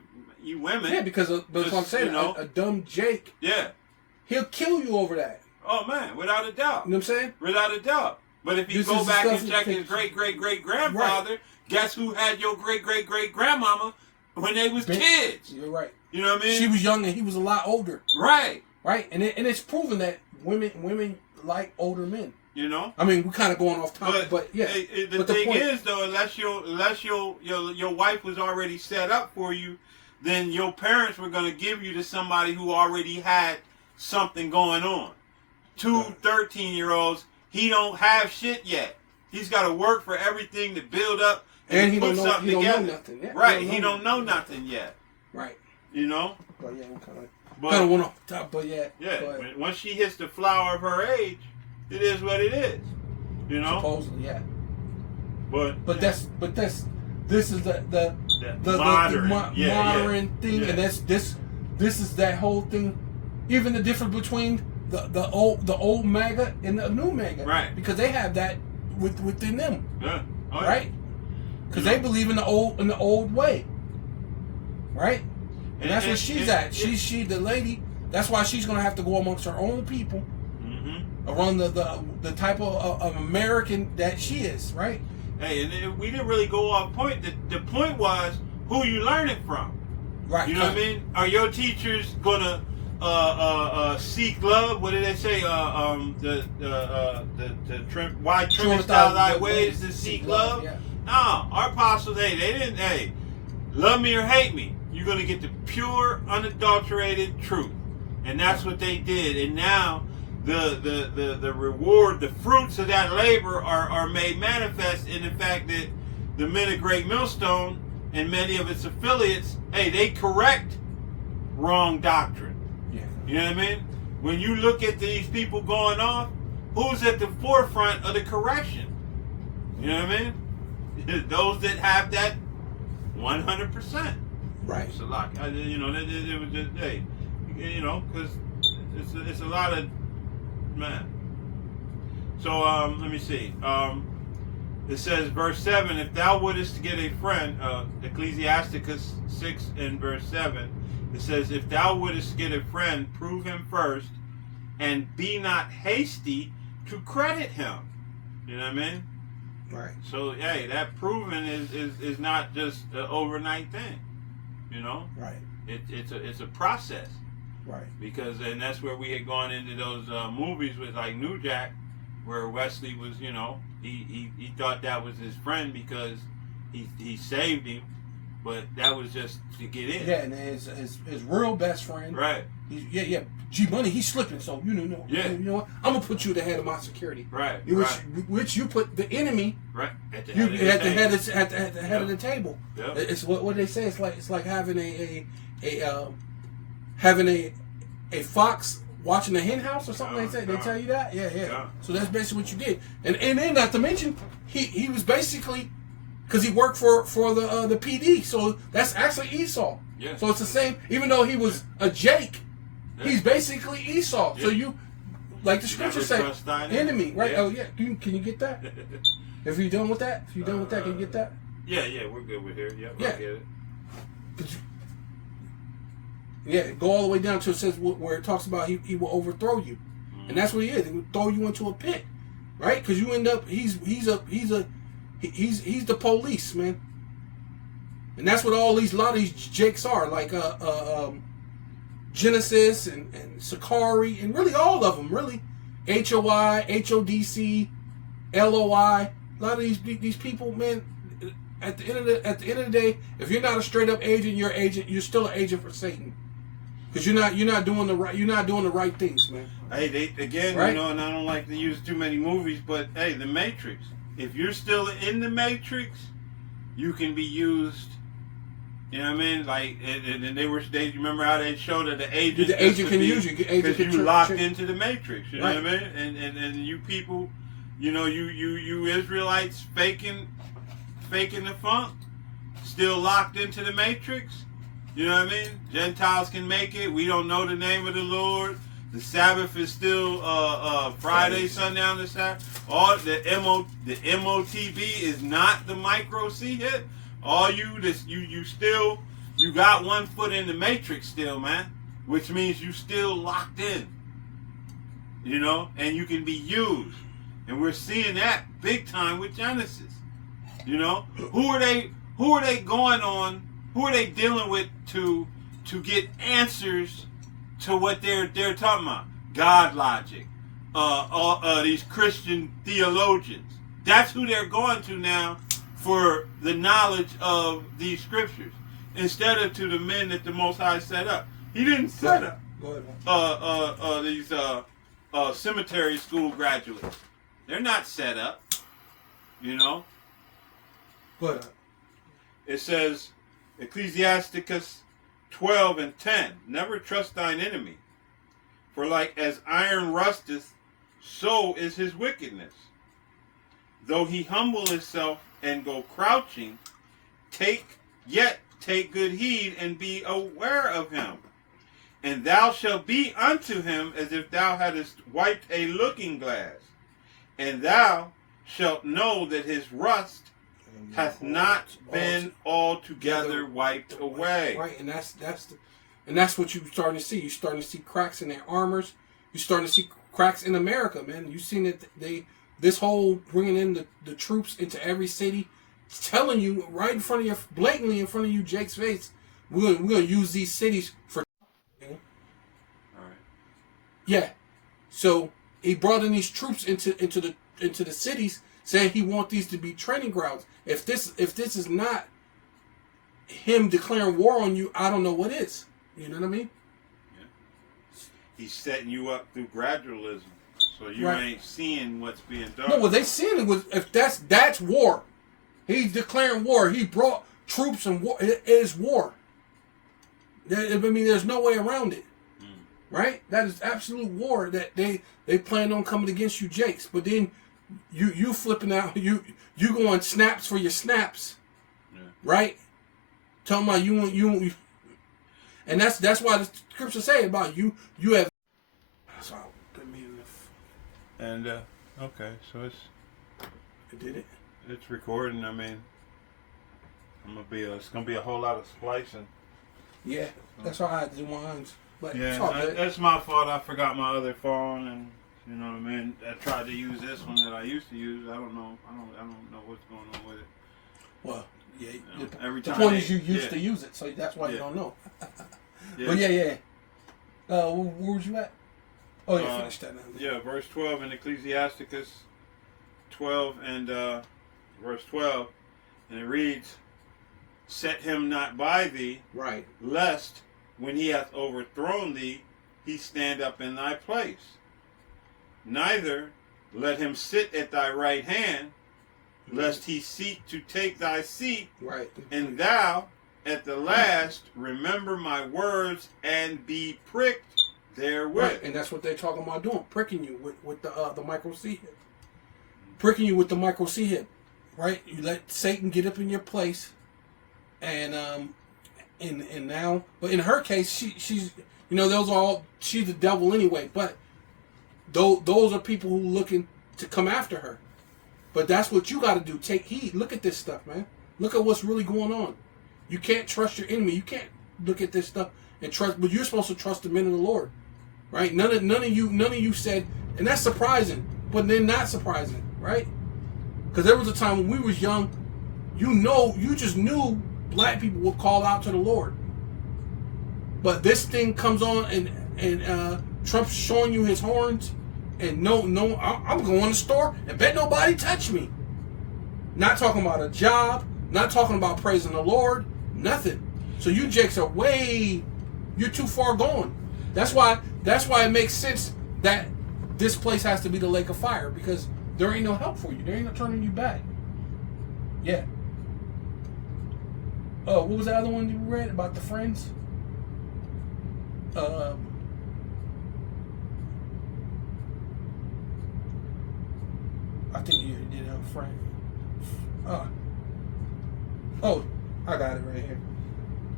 you women. Yeah, because that's what I'm saying. A dumb Jake. Yeah. He'll kill you over that. Oh man, without a doubt. You know what I'm saying? Without a doubt. But if you go back and check his great-great-great-grandfather, guess who had your great-great-great-grandmama when they was kids? You're right. You know what I mean? She was young and he was a lot older. Right. Right? And it's proven that women like older men. You know? I mean, we're kind of going off topic, but yeah. The thing is, though, unless your wife was already set up for you, then your parents were going to give you to somebody who already had something going on. 2 13-year-olds, he don't have shit yet. He's got to work for everything to build up and he put something together. Don't know nothing yet. Right, he don't know nothing yet. Right. You know? But yeah, we kind of went off the top, but yeah. Yeah, but once she hits the flower of her age, it is what it is. You know? Supposedly, yeah. But this is the modern thing, and this is that whole thing. Even the difference between the old MAGA and the new MAGA, right? Because they have that within them, yeah. Right? Because they believe in the old way, right? And that's where she's at. She the lady. That's why she's gonna have to go amongst her own people, around the type of American that she is, right? Hey, and we didn't really go off point. The point was who you learn it from, right? You know what I mean? Are your teachers gonna seek love? What did they say? Why trimmest thou thy ways to seek love? Yeah. No, our apostles, they didn't. Hey, love me or hate me. You're gonna get the pure, unadulterated truth, and that's what they did. And now the reward, the fruits of that labor are made manifest in the fact that the men of Great Millstone and many of its affiliates, hey, they correct wrong doctrine. Yeah. You know what I mean? When you look at these people going off, who's at the forefront of the correction? You know what I mean? Those that have that 100%. Right. It's a lot. You know, it was just, hey, you know, because it's a lot of, man. So, let me see. It says, verse 7, if thou wouldest get a friend, Ecclesiasticus 6 and verse 7, it says, if thou wouldest get a friend, prove him first, and be not hasty to credit him. You know what I mean? Right. So, hey, that proving is not just an overnight thing. You know? Right. It's a process. Right. Because, and that's where we had gone into those movies with like New Jack, where Wesley was, you know, he thought that was his friend because he saved him, but that was just to get in. Yeah, and his real best friend. Right. G Money, he's slipping. So you know what? I'm gonna put you at the head of my security. Right. Which you put the enemy. Right. At the head of the table. Yep. It's what they say. It's like having a fox watching a hen house or something. They tell you that. Yeah. So that's basically what you did. And then not to mention he was basically, because he worked for the PD. So that's actually Esau. Yeah. So it's the same. Even though he was a Jake, he's basically Esau. Yeah. So you, like the scriptures say, enemy, right? Yeah. Oh yeah. Can you get that? If you're done with that, can you get that? Yeah, we're good with here. Yep, yeah. I get it. Yeah, go all the way down to it says where it talks about he will overthrow you, and that's what he is. He will throw you into a pit, right? Because you end up he's the police, man, and that's what a lot of these jakes are, like Genesis and Sakari, and really all of them, really, HOI, HODC, LOI. A lot of these people, man. At the end of the day, if you're not a straight up agent, you're still an agent for Satan. Because you're not doing the right things, man. Hey, right? you know, and I don't like to use too many movies, but hey, the Matrix. If you're still in the Matrix, you can be used. You know what I mean? Like, and they remember how they showed that the agent can use you because you locked into the Matrix. You know what I mean? And you people, you know, you Israelites faking the funk, still locked into the Matrix. You know what I mean? Gentiles can make it. We don't know the name of the Lord. The Sabbath is still Friday, sundown to Sabbath. All the MOTB is not the micro C hit. All you got one foot in the Matrix still, man. Which means you still locked in. You know, and you can be used. And we're seeing that big time with Genesis. You know, who are they going on? Who are they dealing with to get answers to what they're talking about? God logic. These Christian theologians. That's who they're going to now for the knowledge of these scriptures, instead of to the men that the Most High set up. He didn't set up these cemetery school graduates. They're not set up. You know. But it says, Ecclesiasticus 12:10, never trust thine enemy, for like as iron rusteth, so is his wickedness. Though he humble himself and go crouching, take good heed and be aware of him. And thou shalt be unto him as if thou hadst wiped a looking glass, and thou shalt know that his rust hath not been altogether wiped away. Right, and that's what you're starting to see. You're starting to see cracks in their armors. You're starting to see cracks in America, man. You've seen it. This whole bringing in the troops into every city, telling you right in front of you, blatantly in front of you, Jake's face, we're gonna use these cities for. All right. Yeah, so he brought in these troops into the cities, saying he wants these to be training grounds. If this is not him declaring war on you, I don't know what is. You know what I mean? Yeah. He's setting you up through gradualism, so you ain't seeing what's being done. No, well, they seeing it with if that's war. He's declaring war. He brought troops and war. It is war. I mean, there's no way around it. Right? That is absolute war. That they plan on coming against you, Jakes. But then you flipping out. You going snaps for your snaps, right? Talking about you, and that's why the scriptures say about you have. So and okay, so it did it. It's recording. I mean, it's gonna be a whole lot of splicing. Yeah, that's all I had to do mine. But yeah, that's my fault. I forgot my other phone and. You know what I mean? I tried to use this one that I used to use. I don't know what's going on with it. Well, yeah. You know, every the time point is you used to use it, so that's why you don't know. But yeah. Where was you at? Oh yeah, finish that now. Yeah, verse 12 in set him not by thee, Right. lest when he hath overthrown thee, he stand up in thy place. Neither let him sit at thy right hand, lest he seek to take thy seat, Right. and thou at the last remember my words and be pricked therewith. Right. And that's what they're talking about doing, pricking you with the micro C hip. Pricking you with the micro C hip. Right? You let Satan get up in your place, and now, but in her case, she's, you know, she's the devil anyway. But those are people who looking to come after her. But that's what you got to do. Take heed. Look at this stuff, man. Look at what's really going on. You can't trust your enemy. You can't look at this stuff and trust. But you're supposed to trust the men of the Lord, right? None of you said, and that's surprising. But then not surprising, right? Because there was a time when we was young, you just knew black people would call out to the Lord. But this thing comes on, and Trump's showing you his horns, and I'm going to the store and bet nobody touch me. Not talking about a job, not talking about praising the Lord, nothing. So you jakes are you're too far gone. That's why it makes sense that this place has to be the lake of fire, because there ain't no help for you. There ain't no turning you back. Yeah. Oh, what was the other one you read about the friends? I think you did have a friend. Oh, I got it right here.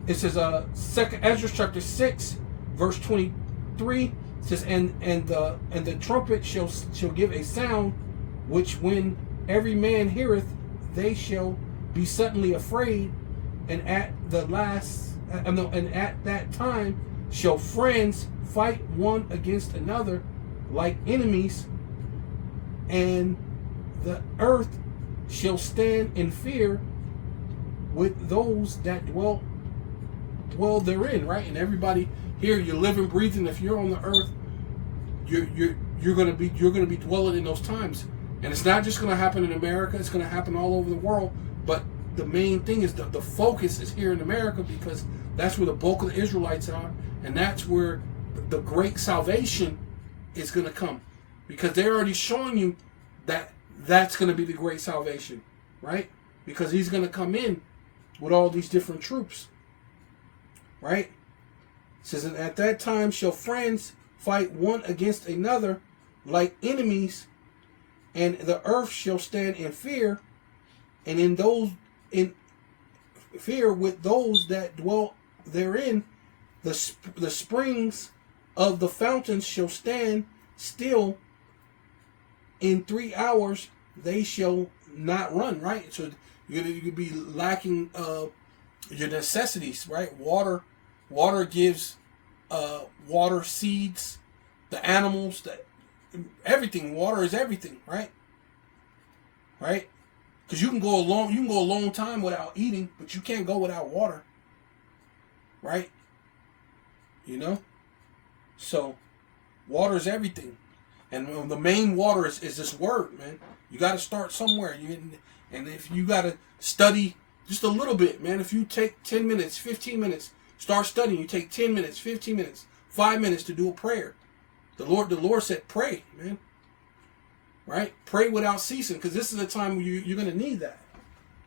It says, 2nd Ezra chapter 6, verse 23. It says, and the trumpet shall give a sound, which when every man heareth, they shall be suddenly afraid, and at that time shall friends fight one against another like enemies, and the earth shall stand in fear with those that dwell therein. Right? And everybody here, you're living, breathing. If you're on the earth, you're gonna be dwelling in those times. And it's not just going to happen in America. It's going to happen all over the world. But the main thing is the focus is here in America, because that's where the bulk of the Israelites are. And that's where the great salvation is going to come. Because they're already showing you that that's going to be the great salvation. Right? Because he's going to come in with all these different troops. Right? It says, and at that time shall friends fight one against another like enemies, and the earth shall stand in fear, and in fear with those that dwell therein. The springs of the fountains shall stand still. In 3 hours they shall not run. Right? So you'll be lacking your necessities. Right? Water gives water, seeds, the animals, everything. Water is everything, right? Right? Because you can go a long time without eating, but you can't go without water. Right? You know? So, water is everything. And the main water is this word, man. You got to start somewhere. And if you got to study just a little bit, man, if you take 10 minutes, 15 minutes, start studying. You take 10 minutes, 15 minutes, 5 minutes to do a prayer. The Lord said, pray, man. Right? Pray without ceasing, because this is the time where you're going to need that.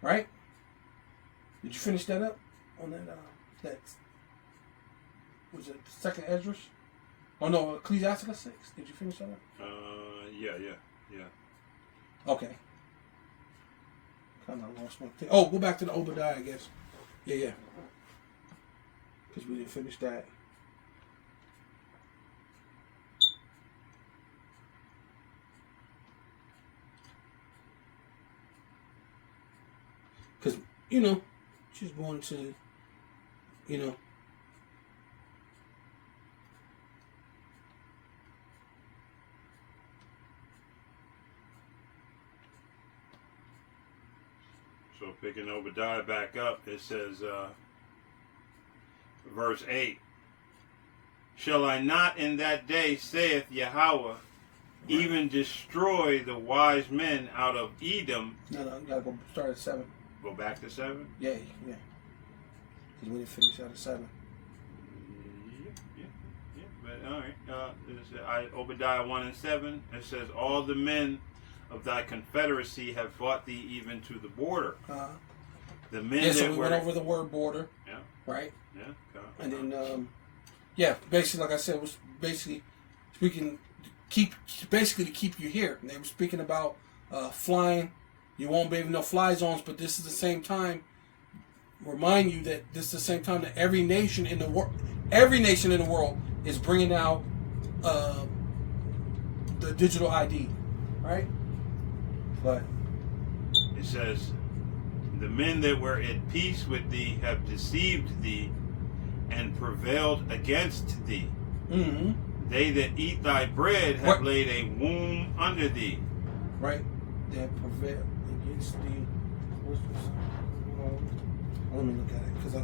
Right? Did you finish that up on that was it 2nd Ezra? Oh no, Ecclesiasticus 6. Did you finish that up? Yeah. Okay. Kind of lost my thing. Oh, go back to the Obadiah, I guess. Yeah. Because we didn't finish that. Because, she's going to, So picking Obadiah back up, it says, verse 8, shall I not in that day, saith Yahawah, even destroy the wise men out of Edom? No, you gotta go start at 7. Go back to 7? Yeah. Because we didn't finish out of 7. Yeah. But all right. Obadiah 1 and 7. It says, "All the men of thy confederacy have fought thee even to the border." The men Yeah, so that we were went over the word border. Yeah. Right? Yeah. And then, basically, like I said, it was basically speaking, to keep you here. And they were speaking about flying. You won't be able to know fly zones, but this is the same time. Remind you that this is the same time that every nation in the world is bringing out the digital ID, right? But it says, "The men that were at peace with thee have deceived thee and prevailed against thee. mm-hmm. They that eat thy bread have What? laid a womb under thee." Right? That prevail against the. What's this? Let me look at it because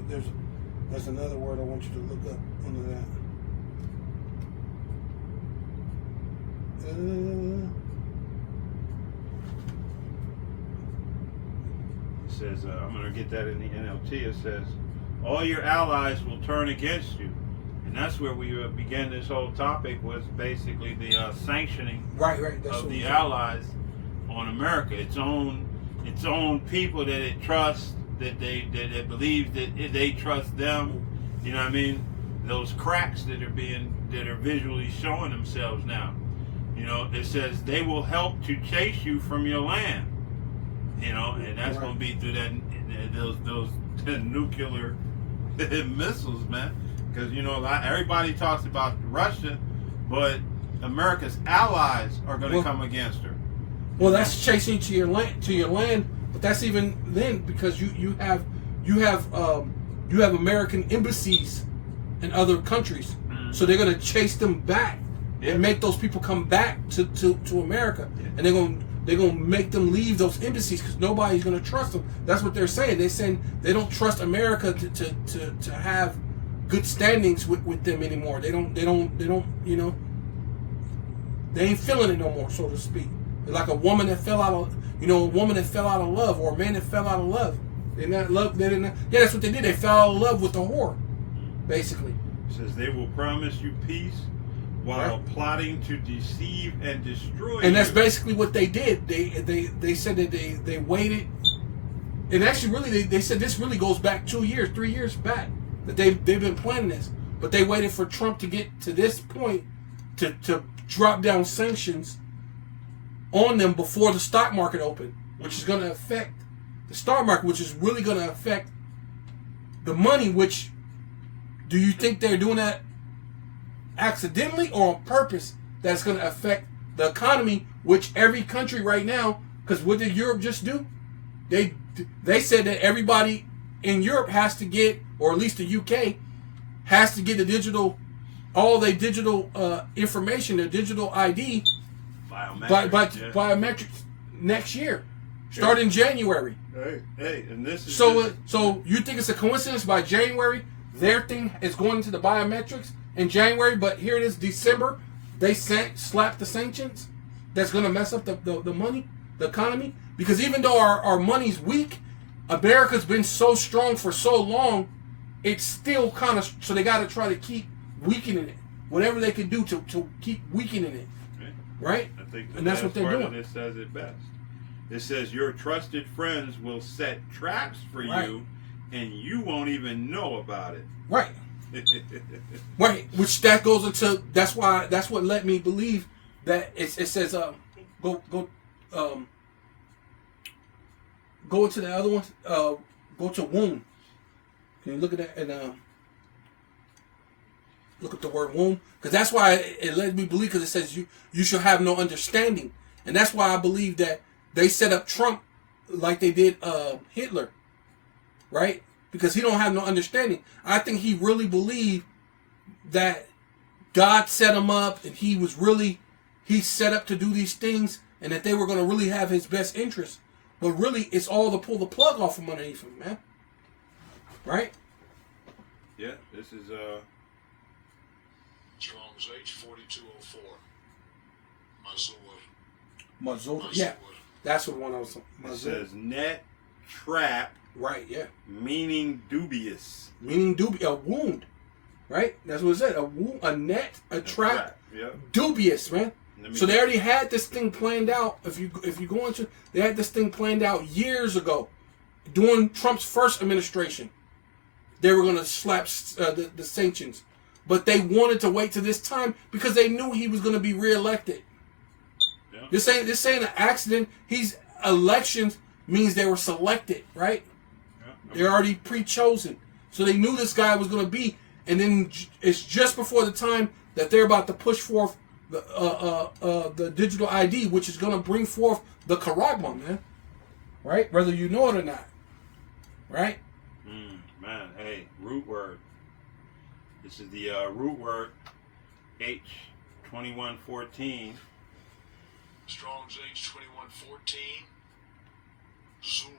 there's another word I want you to look up under that. It says, I'm going to get that in the NLT. It says, "All your allies will turn against you." And that's where we began this whole topic, was basically the sanctioning Right. That's of what the we allies on America, its own people that it trusts, that it believes that they trust them. You know what I mean? Those cracks that are visually showing themselves now. You know, it says they will help to chase you from your land. You know, and that's going to be through those nuclear missiles, man. Because everybody talks about Russia, but America's allies are going to come against her. Well, that's chasing to your land, but that's even then because you have American embassies in other countries, so they're gonna chase them back and make those people come back to America, and they're gonna make them leave those embassies because nobody's gonna trust them. That's what they're saying. They're saying they don't trust America to have good standings with them anymore. They don't they ain't feeling it no more, so to speak. Like a woman that fell out of love, or a man that fell out of love. They not love. They didn't. Yeah, that's what they did. They fell out of love with the whore, basically. It says they will promise you peace while plotting to deceive and destroy you. And that's basically what they did. They said that they waited, and actually, really, they said this really goes back 2 years, 3 years back that they've been planning this, but they waited for Trump to get to this point to drop down sanctions on them before the stock market opened, which is going to affect the stock market, which is really going to affect the money. Which, do you think they're doing that accidentally or on purpose? That's going to affect the economy, which every country right now, because what did Europe just do? They said that everybody in Europe has to get, or at least the UK has to get all their digital information, their digital ID biometrics next year, starting January. Hey, and this is so you think it's a coincidence by January their thing is going to the biometrics in January, but here it is December they slapped the sanctions that's going to mess up the money, the economy, because even though our money's weak, America's been so strong for so long, it's still kind of, so they got to try to keep weakening it, whatever they can do to keep weakening it, right? I think and that's what they're doing. It says it best. It says your trusted friends will set traps for you, and you won't even know about it. Right. Right. Which that goes into. That's what let me believe that it says go into the other one. Go to womb. Can you look at that and look at the word womb? Because that's why it led me believe, because it says you shall have no understanding, and that's why I believe that they set up Trump like they did Hitler, right? Because he don't have no understanding. I think he really believed that God set him up, and he's set up to do these things, and that they were going to really have his best interest. But really, it's all to pull the plug off from underneath him, man. Right? Yeah, this is Strong's H4204. Mazur. Yeah, that's what one I was. It says net trap Right, yeah. Meaning dubious. Meaning a wound. Right? That's what it said. A wound, a net, a trap. Yep. Dubious, man. So they already had this thing planned out. If you go into, they had this thing planned out years ago, during Trump's first administration. They were going to slap the sanctions, but they wanted to wait to this time because they knew he was going to be reelected. Yeah. This ain't an accident. Elections means they were selected, right? Yeah. They're already pre-chosen, so they knew this guy was going to be. And then it's just before the time that they're about to push forth the digital ID, which is going to bring forth the QaDash, man. Right? Whether you know it or not. Right? Man, hey, root word. This is the root word H2114. Strong's H2114. Zua.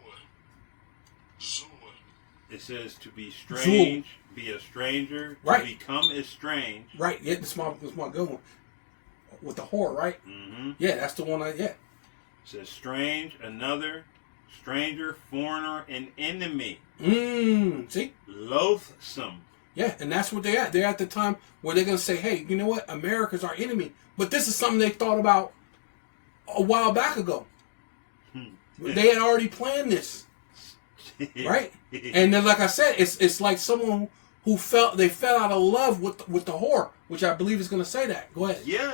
It says to be strange, be a stranger, right. To become estranged. Right, yeah, this is my good one. With the whore, right? Mm-hmm. Yeah, that's the one It says strange, another, stranger, foreigner, and enemy. See? Loathsome. Yeah, and that's what they're at. They're at the time where they're going to say, hey, you know what? America's our enemy. But this is something they thought about a while back ago. They had already planned this. Right? And then, like I said, it's like someone who fell out of love with the whore, which I believe is going to say that. Go ahead. Yeah,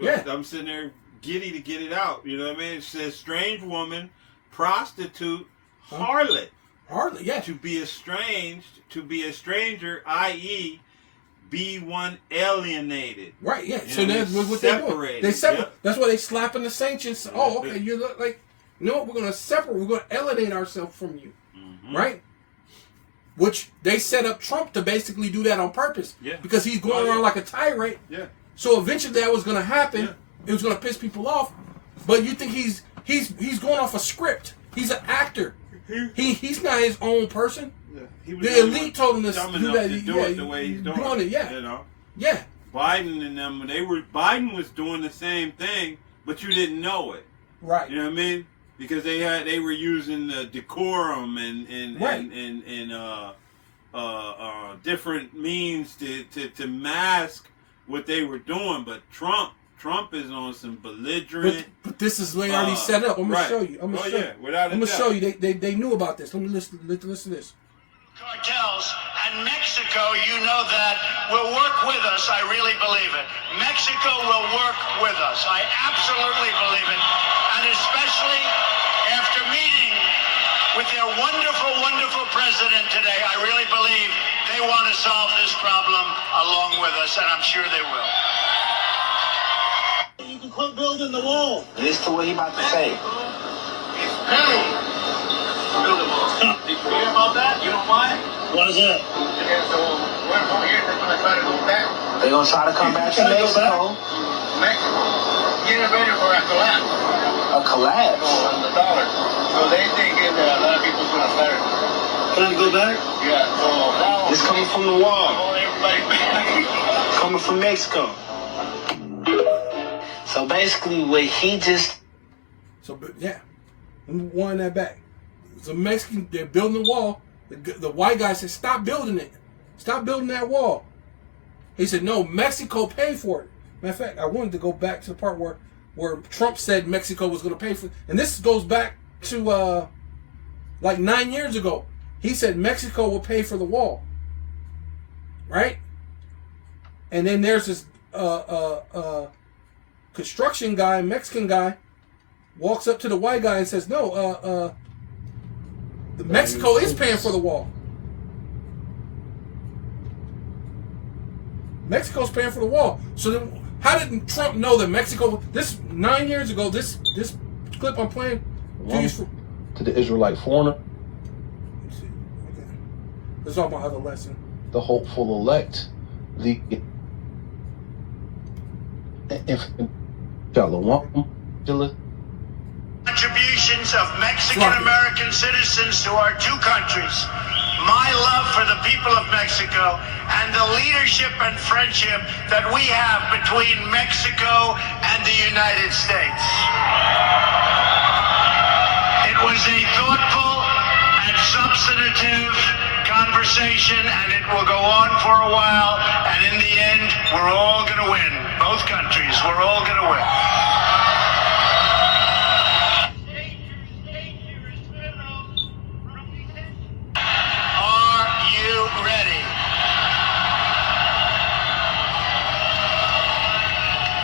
Yeah. I'm sitting there giddy to get it out. You know what I mean? It says strange woman, prostitute, harlot. Hardly, yeah. To be estranged, to be a stranger, i.e., be one alienated. Right, yeah. You So know, that's what they're doing. They separate. Yep. That's why they slapping the sanctions. Oh, okay. You look like, you know what? We're going to separate. We're going to alienate ourselves from you. Mm-hmm. Right? Which they set up Trump to basically do that on purpose. Yeah. Because he's going around like a tyrant. Yeah. So eventually that was going to happen. Yeah. It was going to piss people off. But you think he's going off a script. He's an actor. He's not his own person. Yeah. He was The elite told him to dumb do enough that. to do it the way he's doing it. Yeah. You know? Yeah. Biden and them, Biden was doing the same thing, but you didn't know it. Right. You know what I mean? Because they were using the decorum and Right. different means to mask what they were doing. But Trump is on some belligerent. But this is they already set up. I'm gonna right. show you. I'm gonna show you. Without a I'm gonna doubt. show you. They knew about this. Let me listen to this. Cartels and Mexico, you know that, will work with us. I really believe it. Mexico will work with us. I absolutely believe it. And especially after meeting with their wonderful, wonderful president today, I really believe they want to solve this problem along with us, and I'm sure they will. You can quit building the wall. Listen to what he about to say. Build the wall. Did you hear about that? You know why? What is that? They gonna try to come back to Mexico. Mexico. Getting ready for a collapse. A collapse. On the dollar. So they thinking that a lot of people's gonna start trying to go back? Yeah. So now It's coming from the wall. everybody back. Coming from Mexico. So basically what he just So yeah, I'm wind that back. So Mexican, they're building the wall. The white guy said, "Stop building it. Stop building that wall." He said, "No, Mexico paid for it." Matter of fact, I wanted to go back to the part where Trump said Mexico was going to pay for it, and this goes back to like 9 years ago. He said Mexico will pay for the wall, right? And then there's this construction guy, Mexican guy, walks up to the white guy and says, "No, Mexico is paying for the wall. Mexico's paying for the wall." So then, how did Trump know that Mexico? This 9 years ago. This clip I'm playing to the Israelite foreigner, let's see. Okay. This is all my other lesson. the hopeful elect, the Contributions of Mexican American citizens to our two countries, my love for the people of Mexico, and the leadership and friendship that we have between Mexico and the United States. It was a thoughtful and substantive conversation, and it will go on for a while, and in the end, we're all going to win. Both countries, we're all going to win. Are you ready?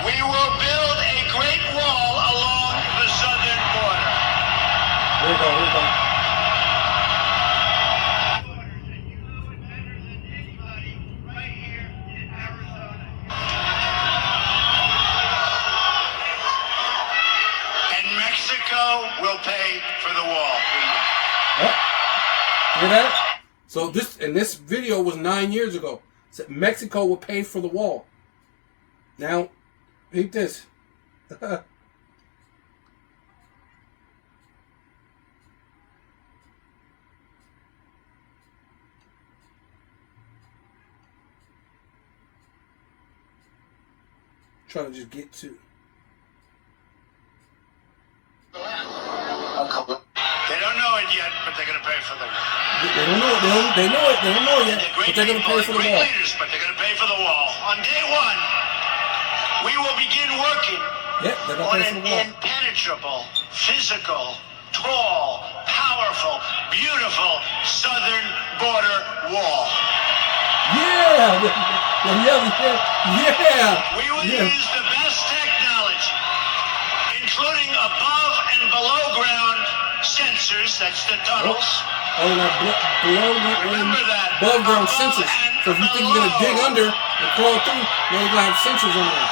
We will build a great wall along the southern border. Here we go, here we go. And Mexico will pay for the wall. Oh, hear that? So this video was 9 years ago. It said Mexico will pay for the wall. Now, eat this. Trying to just get to. They don't know it yet, but they're going to pay for the wall. They don't know it. They know it. They don't know it yet. But they're going to pay for the Great wall. leaders, but they're going to pay for the wall. On day one, we will begin working Yep, they're going to on pay an for the wall. impenetrable, physical, tall, powerful, beautiful southern border wall. Yeah! Yeah! We will Yeah! use the best technology, including above and below ground sensors, that's the tunnels. Oh, like below Remember that. above ground Above sensors. and So if you think you're going to dig below. under and crawl through, now you're going to have sensors on there.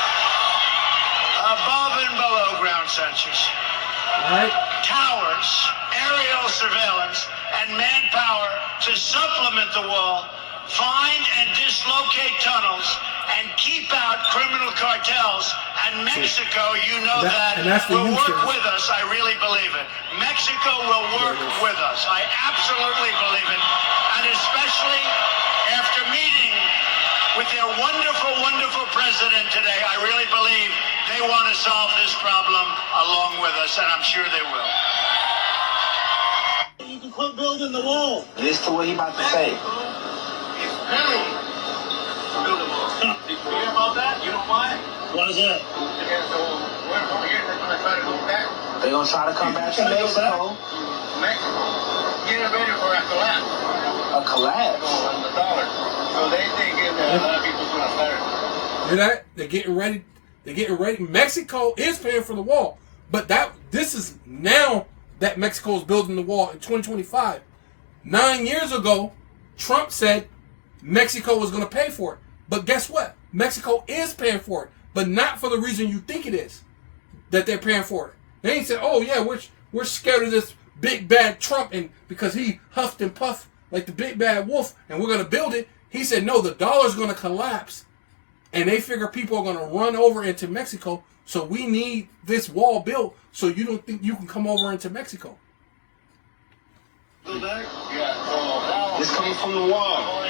Above and below ground sensors. Alright? Towers, aerial surveillance, and manpower to supplement the wall, find and dislocate tunnels, and keep out criminal cartels. And Mexico, you know And that, that's the will use work case. with us. I really believe it. Mexico will work with us. I absolutely believe it. And especially after meeting with their wonderful, wonderful president today, I really believe they want to solve this problem along with us, and I'm sure they will. You can quit building the wall. Listen to what he about to say. Do you hear about that? You know why? Why is that? They're gonna try to come back to Mexico. Get ready for a collapse. A collapse. On the dollar. So they thinking that a lot of people's gonna start. Hear that? They're getting ready. They're getting ready. Mexico is paying for the wall. But this is now that Mexico is building the wall in 2025. 9 years ago, Trump said Mexico was going to pay for it. But guess what? Mexico is paying for it. But not for the reason you think it is that they're paying for it. They ain't said, oh yeah, we're scared of this big bad Trump and because he huffed and puffed like the big bad wolf and we're going to build it. He said, no, the dollar's going to collapse. And they figure people are going to run over into Mexico. So we need this wall built so you don't think you can come over into Mexico. This coming from the wall.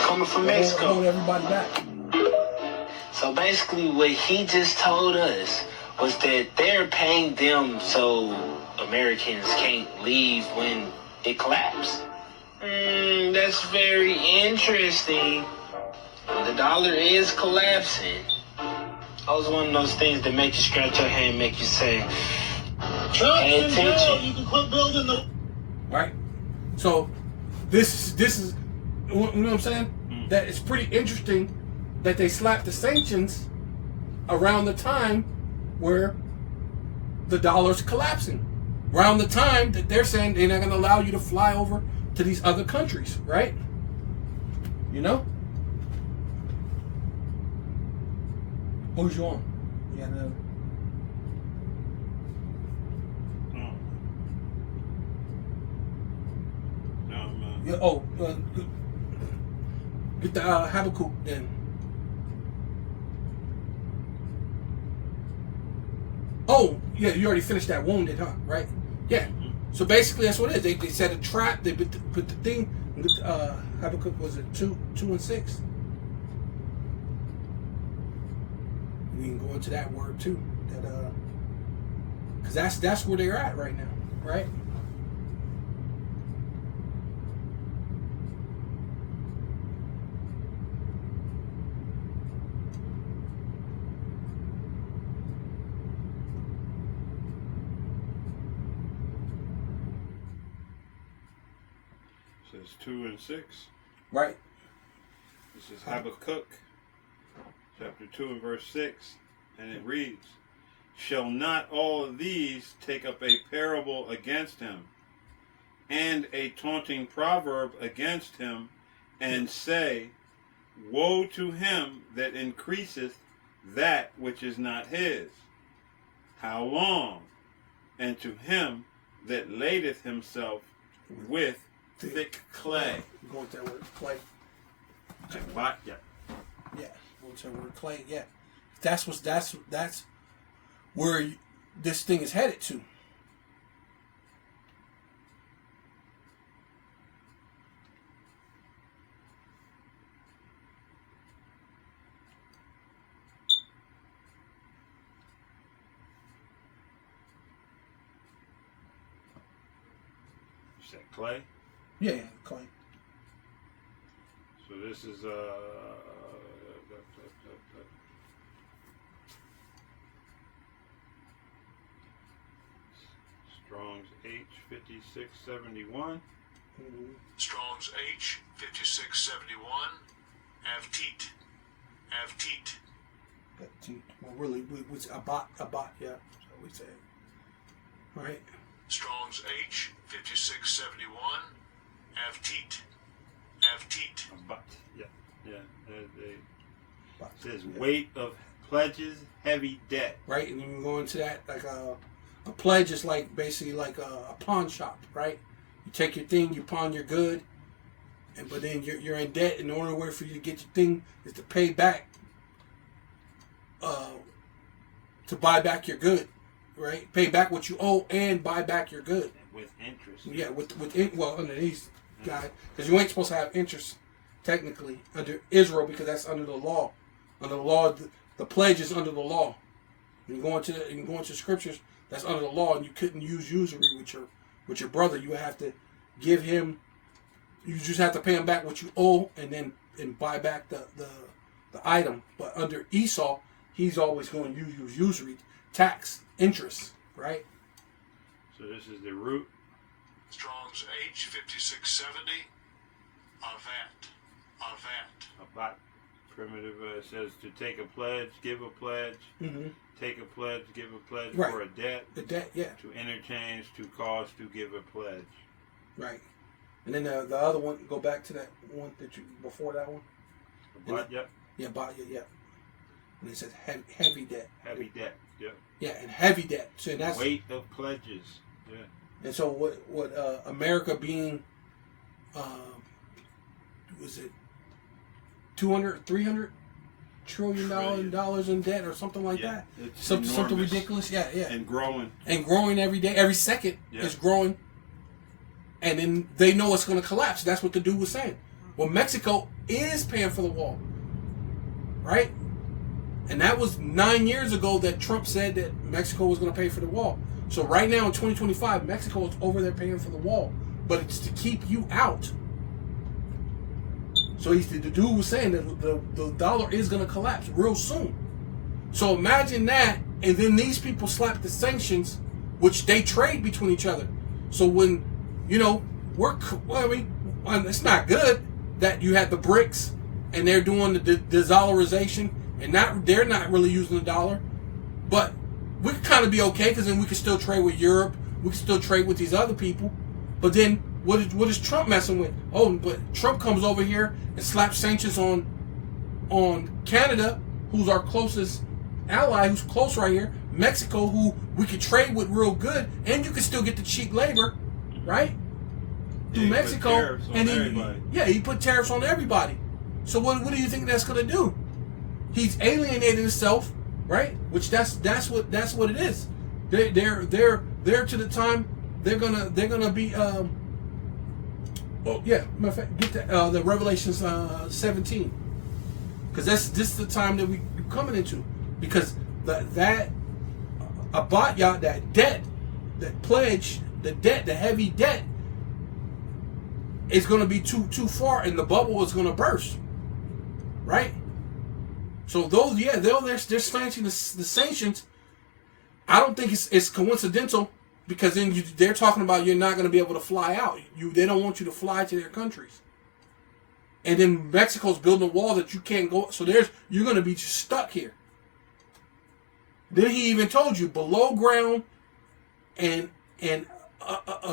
Coming from Mexico. Hold everybody back. So basically what he just told us was that they're paying them so Americans can't leave when it collapses. That's very interesting. The dollar is collapsing. That was one of those things that make you scratch your hand, make you say, pay attention. You can quit building the. Right? So this is, you know what I'm saying? That it's pretty interesting that they slapped the sanctions around the time where the dollar's collapsing. Around the time that they're saying they're not going to allow you to fly over to these other countries, right? You know? Who's you on? Yeah, no. Yeah, get the Habakkuk then. Oh, yeah, you already finished that wounded, huh? Right? Yeah. So basically, that's what it is. They set a trap. They put the thing. Habakkuk was it 2 and 6. We can go into that word too. That because that's where they're at right now, right? Verse 2 and 6. Right. This is Habakkuk, chapter 2 and verse 6. And it reads, shall not all of these take up a parable against him, and a taunting proverb against him, and say, woe to him that increaseth that which is not his. How long? And to him that ladeth himself with thick clay. Go with that word clay. Yeah. Yeah. Go with that word clay. Yeah. That's where this thing is headed to. You said clay? Yeah, clay. So this is Strong's H5671. Strong's H 5671. Avteet. Avteet. Well, really, what's abat? Yeah, that's what we say. Right. Strong's H 5671. Avteet. Avteet. But yeah. It says weight of pledges, heavy debt. Right, and you go into that like a pledge is like basically like a pawn shop, right? You take your thing, you pawn your good, but then you're in debt, and the only way for you to get your thing is to pay back, to buy back your good, right? Pay back what you owe and buy back your good with interest. Yeah, well under these guys, because you ain't supposed to have interest technically under Israel, because that's under the law. Under the law, the pledge is under the law. You go into scriptures, that's under the law, and you couldn't use usury with your brother. You have to give him. You just have to pay him back what you owe, and buy back the item. But under Esau, he's always going to use usury, tax, interest, right? So this is the root. Strong's H 5670. Avat. Avat. Primitive says to take a pledge, give a pledge. Mm-hmm. Take a pledge, give a pledge right. for a debt. The debt, yeah. To interchange, to cause, to give a pledge. Right. And then the other one, go back to that one before that one. But, yep. Yeah, yeah. And it says heavy debt. Heavy debt, yep. Yeah, and heavy debt. So that's weight of pledges. Yeah. And so what America being, was it 300 trillion dollars in debt or something like that? It's something ridiculous. Yeah. And growing. And growing every day, every second is growing. And then they know it's going to collapse. That's what the dude was saying. Well, Mexico is paying for the wall, right? And that was 9 years ago that Trump said that Mexico was going to pay for the wall. So right now in 2025, Mexico is over there paying for the wall, but it's to keep you out. So the dude was saying that the dollar is going to collapse real soon. So imagine that, and then these people slap the sanctions, which they trade between each other. So when, it's not good that you have the BRICS and they're doing the de-dollarization, and they're not really using the dollar, but we could kind of be okay, because then we could still trade with Europe, we could still trade with these other people. But then what is Trump messing with? Oh, but Trump comes over here and slaps sanctions on Canada, who's our closest ally, who's close right here, Mexico, who we could trade with real good, and you could still get the cheap labor, right? Through Mexico, and then he put tariffs on everybody. So what do you think that's going to do? He's alienated himself, right? Which that's what it is. They're to the time they're gonna be matter of fact, get the Revelations 17, because this is the time that we're coming into, because that abatya, that debt, that pledge, the debt, the heavy debt is going to be too far, and the bubble is going to burst, right? So they're snatching the sanctions. I don't think it's coincidental, because then they're talking about you're not going to be able to fly out. they don't want you to fly to their countries. And then Mexico's building a wall that you can't go. So you're going to be just stuck here. Then he even told you below ground and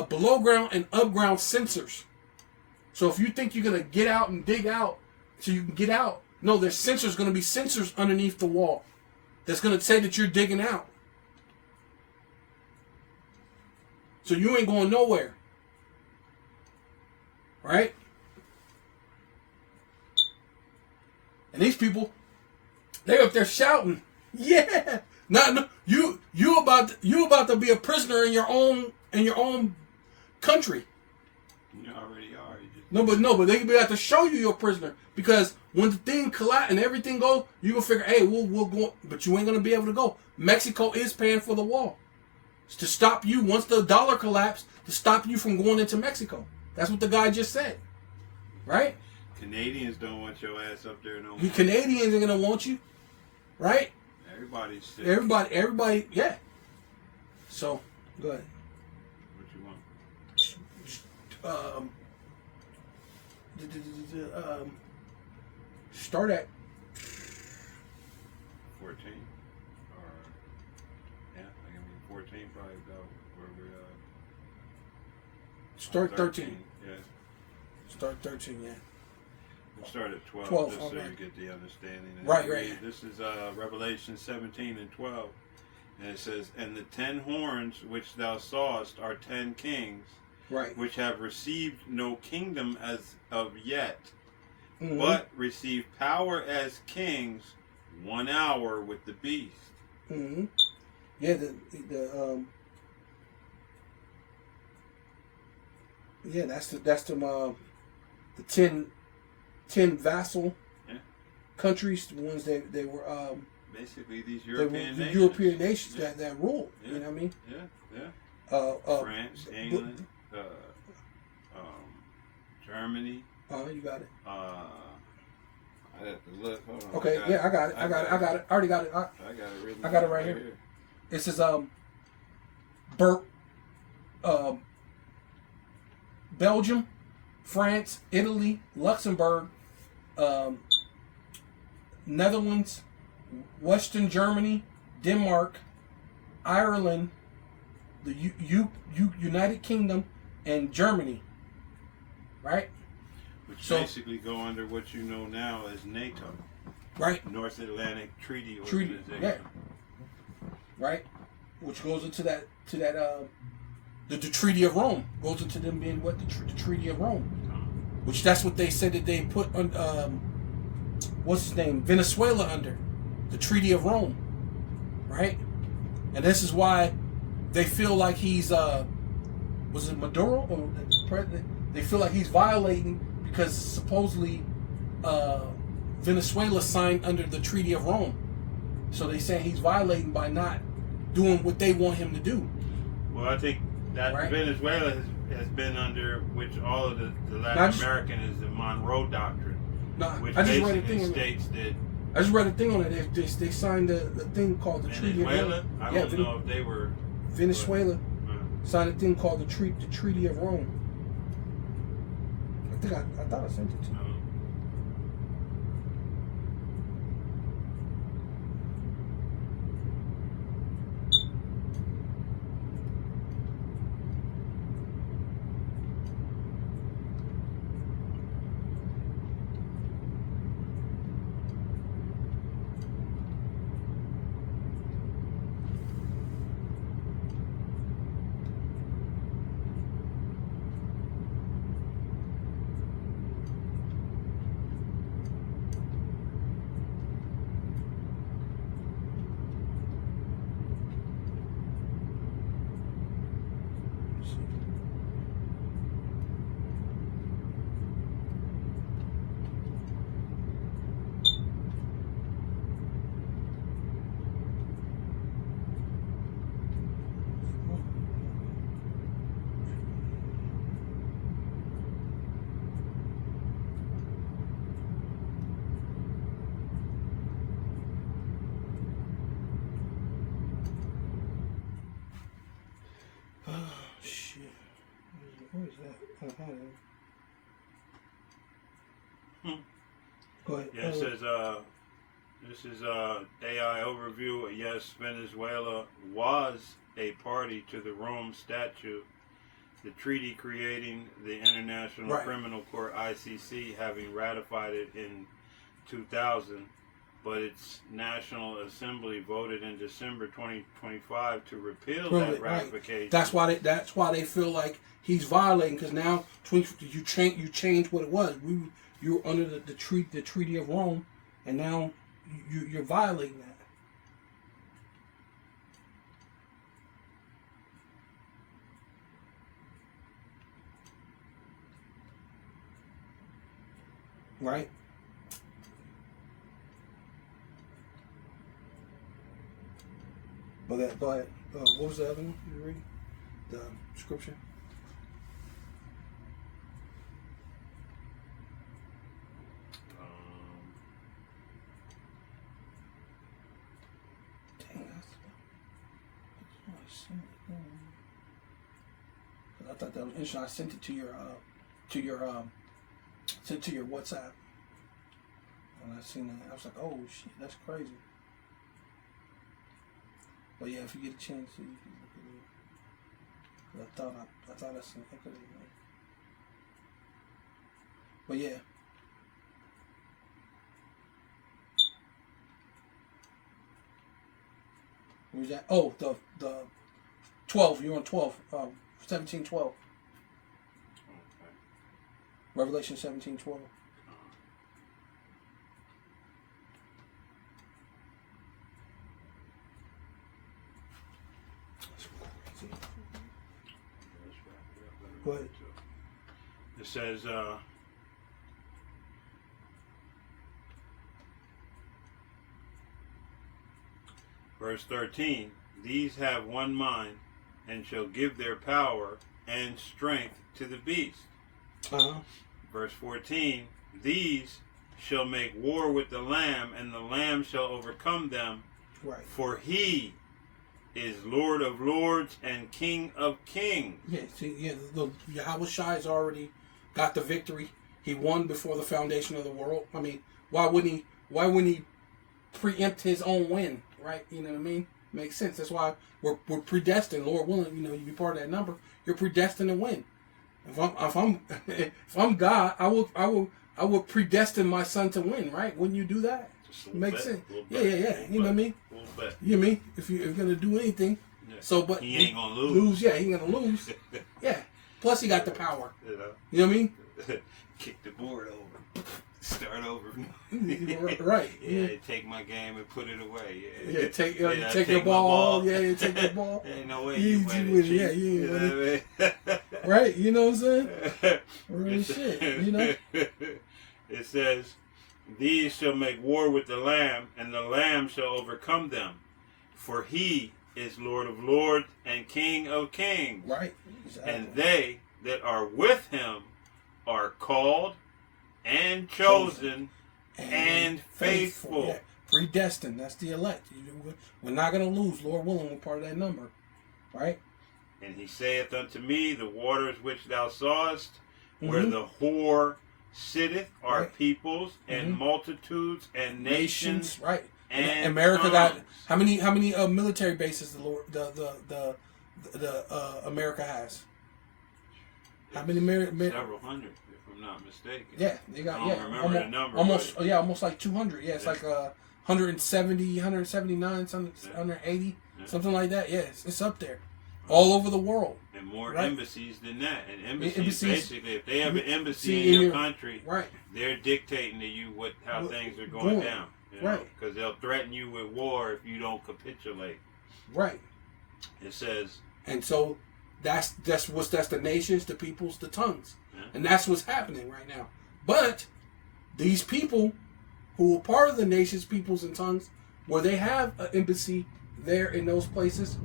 below ground and up ground sensors. So if you think you're going to get out and dig out so you can get out, no, there's sensors going to be sensors underneath the wall that's going to say that you're digging out. So you ain't going nowhere. Right? And these people, they're up there shouting, yeah. No, you about to be a prisoner in your own country. You already are. No, but they be have to show you you're a prisoner, because when the thing collapse and everything goes, you gonna figure, hey, we'll go, but you ain't gonna be able to go. Mexico is paying for the wall. It's to stop you once the dollar collapsed, to stop you from going into Mexico. That's what the guy just said, right? Canadians don't want your ass up there no more. You Canadians ain't gonna want you, right? Everybody's sick. Everybody, yeah. So, go ahead. What you want? Start at 14, or yeah, I mean 14 probably about where we are. start 13. Yeah, Start 13, yeah. we'll start at 12, 12, just so alright. you get the understanding. And Right, read. right. This is Revelation 17 and 12, and it says, "And the 10 horns which thou sawest are 10 kings, Right. which have received no kingdom as of yet, Mhm. but receive power as kings 1 hour with the beast." Mm-hmm. Yeah, that's the 10 vassal Yeah. countries, the ones they were Basically, these they were European the nations. European nations Yeah. that ruled. Yeah. You know what I mean? Yeah, yeah. France, but- England, Germany. You got it. I have to look. Hold on. Okay, yeah, I got it. I already got it. I got it. Really I got it right here. It says Belgium, France, Italy, Luxembourg, Netherlands, Western Germany, Denmark, Ireland, the United Kingdom, and Germany. Right? Which So- basically go under what you know now as NATO, Right? North Atlantic Treaty Treaty, Organization. yeah. Right? Which goes into that the Treaty of Rome goes into them being what the Treaty of Rome, which that's what they said that they put on what's his name, Venezuela, under the Treaty of Rome, right? And this is why they feel like he's was it Maduro or the president? They feel like he's violating because supposedly Venezuela signed under the Treaty of Rome, so they say he's violating by not doing what they want him to do. Well, I think that Right. Venezuela has been under which all of the Latin American is the Monroe Doctrine, No, which I just read a basically thing. states that I just read a thing on it. They signed the thing called the Treaty of Venezuela, Rome. I Yeah, don't know if they were. Venezuela uh, signed a thing called the Treaty of Rome. I thought I sent it to you. Go ahead. Yeah, it says, this is AI overview. Yes, Venezuela was a party to the Rome Statute, the treaty creating the International Criminal Court, ICC, having ratified it in 2000, but its National Assembly voted in December 2025 to repeal that ratification. That's why they feel like he's violating, because now you change what it was. You were under the Treaty of Rome, and now you're violating that. Right? Go ahead. What was the other one you read? The scripture? I thought that was interesting. I sent it to your WhatsApp. And I seen that, I was like, oh shit, that's crazy. But yeah, if you get a chance, you can look at it. I thought I sent it. But yeah. Where's that? Oh, the 12. You're on 12. 17:12. Okay. Revelation 17:12. Go ahead. It says, verse 13, these have one mind and shall give their power and strength to the beast. Verse 14, these shall make war with the Lamb, and the Lamb shall overcome them. Right. For he is Lord of lords and King of kings. Yeah, see, the Yahawashi has already got the victory. He won before the foundation of the world. I mean, why wouldn't he preempt his own win, right? You know what I mean? Makes sense. That's why we're predestined. Lord willing, you be part of that number. You're predestined to win. If I'm God, I will predestine my son to win, right? Wouldn't you do that? Makes sense. Yeah. You know what I mean? You know what I mean? If you're gonna do anything, but he ain't gonna lose. Yeah, he ain't gonna lose. Yeah. Plus, he got the power. You know what I mean? Kick the board over. Start over. Right. Yeah. Take my game and put it away. Yeah. Take your ball. Yeah. Take your ball. Ain't no way you win it. Yeah. You ain't win it. Right. You know what I'm saying? Real shit. You know. It says, these shall make war with the Lamb, and the Lamb shall overcome them. For he is Lord of lords and King of kings. Right. Exactly. And they that are with him are called and chosen and faithful. Yeah. Predestined. That's the elect. We're not going to lose. Lord willing, we're part of that number. Right? And he saith unto me, the waters which thou sawest, where the whore sitteth, are peoples and multitudes and nations. Right. And America got how many military bases the America has? How many several hundred, if I'm not mistaken. Yeah, they got I don't remember the number. Almost like 200. Yeah, it's like 170, 179, 180, something like that. Yeah, it's up there. All over the world. And more embassies than that. And embassies, basically, if they have an embassy in your country, they're dictating to you how things are going down. Because they'll threaten you with war if you don't capitulate. Right. It says. And so that's the nations, the peoples, the tongues. Yeah. And that's what's happening right now. But these people who are part of the nations, peoples, and tongues, where they have an embassy there in those places,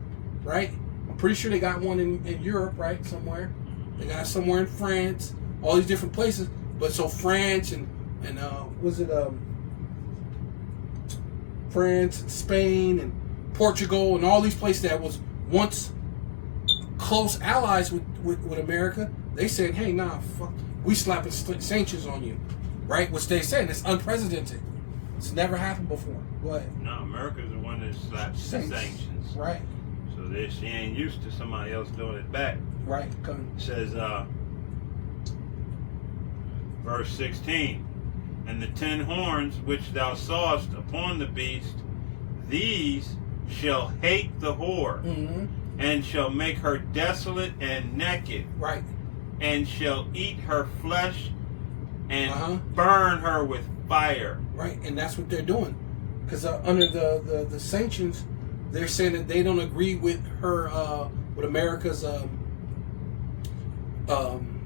right? Pretty sure they got one in Europe, right? Somewhere. They got somewhere in France, all these different places. But so France and France, Spain, and Portugal, and all these places that was once close allies with America, They said, hey, nah, fuck, we slapping sanctions on you, right? Which they said it's unprecedented. It's never happened before. Go ahead. No, America's the one that slaps sanctions. Right. So she ain't used to somebody else doing it back. Right. It says, verse 16, and the 10 horns which thou sawest upon the beast, these shall hate the whore, and shall make her desolate and naked. Right. And shall eat her flesh and burn her with fire. Right, and that's what they're doing. Because under the sanctions, they're saying that they don't agree with her, with America's,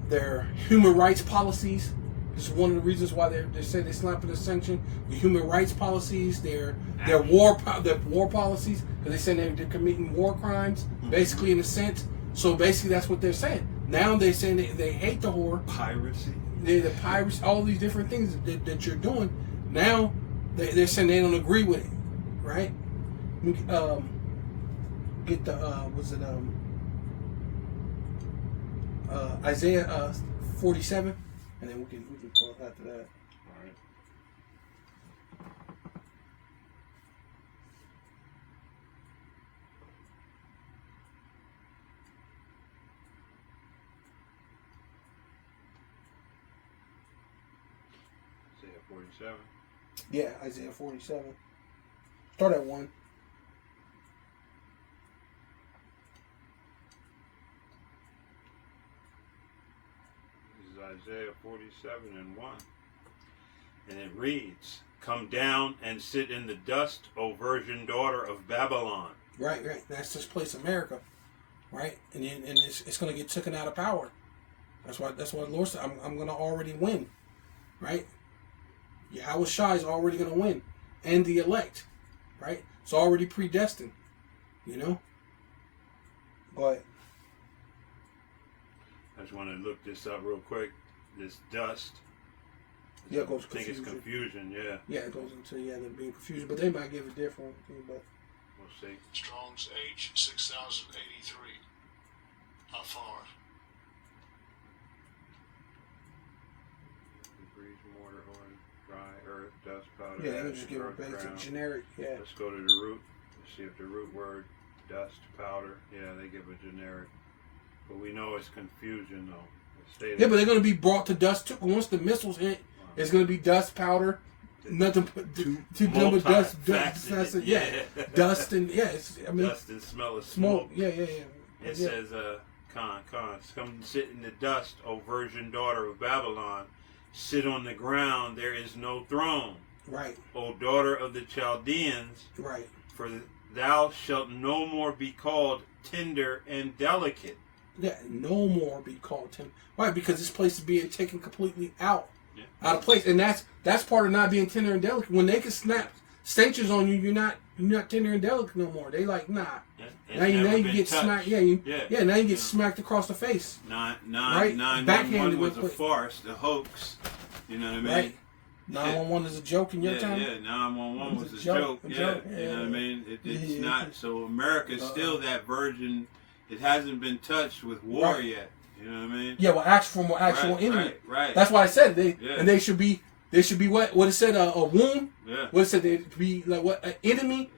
their human rights policies. This is one of the reasons why they say they're slapping the sanction. The human rights policies, their war policies, because they say they're committing war crimes, basically in a sense. So basically, that's what they're saying. Now they're saying they hate the whore, piracy, the piracy, all these different things that you're doing. Now they're saying they don't agree with it, right? Get the Isaiah 47, and then we can call after that. All right. Isaiah 47. Yeah, Isaiah 47. Start at 1. Isaiah 47 and 1. And it reads, come down and sit in the dust, O virgin daughter of Babylon. Right. That's this place, America. Right? And it's going to get taken out of power. That's why the Lord said, I'm going to already win. Right? Yahawashi is already going to win. And the elect. Right? It's already predestined. You know? Go ahead. I just want to look this up real quick. This dust. Yeah, it goes I think it's confusion, yeah. Yeah, it goes into, they're being confused. But they might give a different thing, but we'll see. Strong's H 6083. How far? Breeze, mortar, or dry earth, dust, powder. yeah, they just give a basic generic, yeah. Let's go to the root. Let's see if the root word, dust, powder, yeah, they give a generic. But we know it's confusion, though. Yeah, but they're going to be brought to dust too. Once the missiles hit, it's going to be dust, powder, nothing but dust, yeah, dust and dust and smell of smoke. Yeah. It says, come sit in the dust, O virgin daughter of Babylon. Sit on the ground. There is no throne. Right. O daughter of the Chaldeans. Right. For thou shalt no more be called tender and delicate. Yeah, no more be called tender. Right, because this place is being taken completely out of place, and that's part of not being tender and delicate. When they can snap sanctions on you, you're not tender and delicate no more. They like now you get smacked. Now you get smacked across the face. 911 was a farce, the hoax. You know what I mean? Right. 911 is a joke in your time. Yeah, 911 was a joke. You know what I mean? It's not. So America's still that virgin. It hasn't been touched with war yet. You know what I mean? Yeah, well, actual enemy. Right. That's why I said they should be what it said a womb. Yeah. What it said they'd be like what an enemy,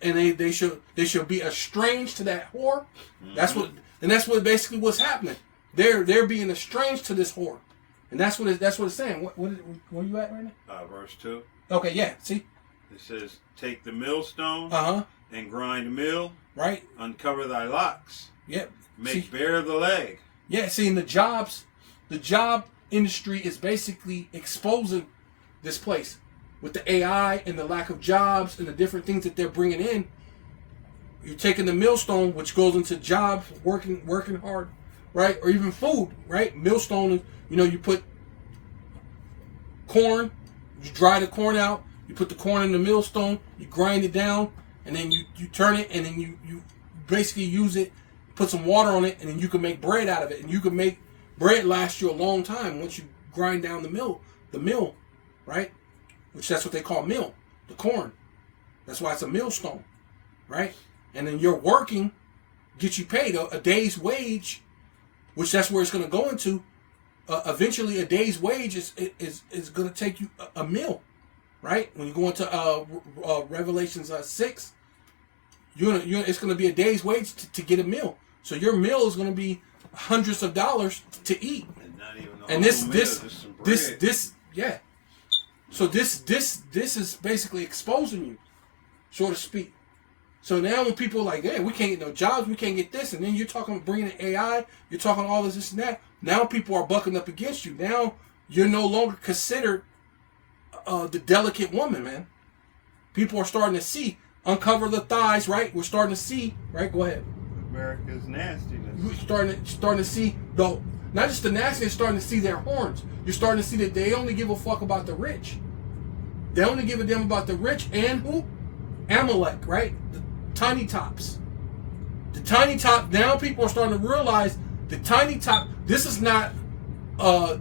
and they should be estranged to that whore. Mm-hmm. That's what basically what's happening. They're being estranged to this whore, and that's what it's saying. Where are you at right now? Verse 2. Okay, yeah. See, it says, "Take the millstone, and grind mill, right. Uncover thy locks, Yep. Make bare the leg." Yeah. See, in the job industry is basically exposing this place with the AI and the lack of jobs and the different things that they're bringing in. You're taking the millstone, which goes into jobs, working hard, right? Or even food, right? Millstone is, you put corn, you dry the corn out, you put the corn in the millstone, you grind it down, and then you turn it, and then you basically use it, put some water on it, and then you can make bread out of it. And you can make bread last you a long time once you grind down the mill, right? Which that's what they call mill, the corn. That's why it's a millstone, right? And then you're working, get you paid a day's wage which that's where it's going to go into. Eventually, a day's wage is going to take you a meal, right? When you go into Revelations 6, it's going to be a day's wage to get a meal. So your meal is going to be hundreds of dollars to eat. And not even And this, yeah. So this is basically exposing you, so to speak. So now when people are like, hey, we can't get no jobs, we can't get this, and then you're talking about bringing in AI, you're talking all this and that. Now people are bucking up against you. Now you're no longer considered the delicate woman, man. People are starting to see, uncover the thighs, right? We're starting to see, right? Go ahead. America's nastiness. We're starting to see not just the nastiness, starting to see their horns. You're starting to see that they only give a fuck about the rich. They only give a damn about the rich and who? Amalek, right? The tiny tops. The tiny top. Now people are starting to realize the tiny top. This is not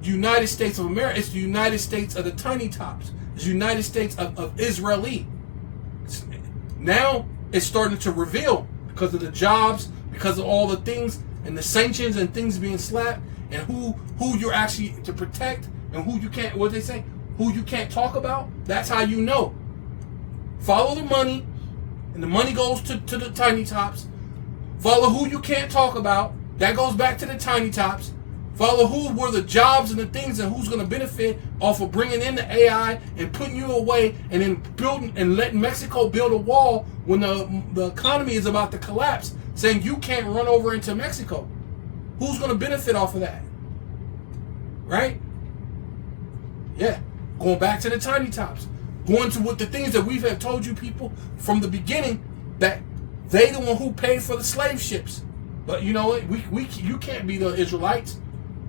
United States of America. It's the United States of the tiny tops. It's the United States of Israeli. Now it's starting to reveal because of the jobs, because of all the things and the sanctions and things being slapped, and who you're actually to protect and who you can't. What they say? Who you can't talk about. That's how you know. Follow the money, and the money goes to the tiny tops. Follow who you can't talk about. That goes back to the tiny tops. Follow who were the jobs and the things and who's going to benefit off of bringing in the AI and putting you away, and then building and letting Mexico build a wall when the economy is about to collapse, saying you can't run over into Mexico. Who's going to benefit off of that? Right? Yeah. Going back to the tiny tops. Going to what the things that we have told you people from the beginning, that they the one who paid for the slave ships. But you know what? You can't be the Israelites.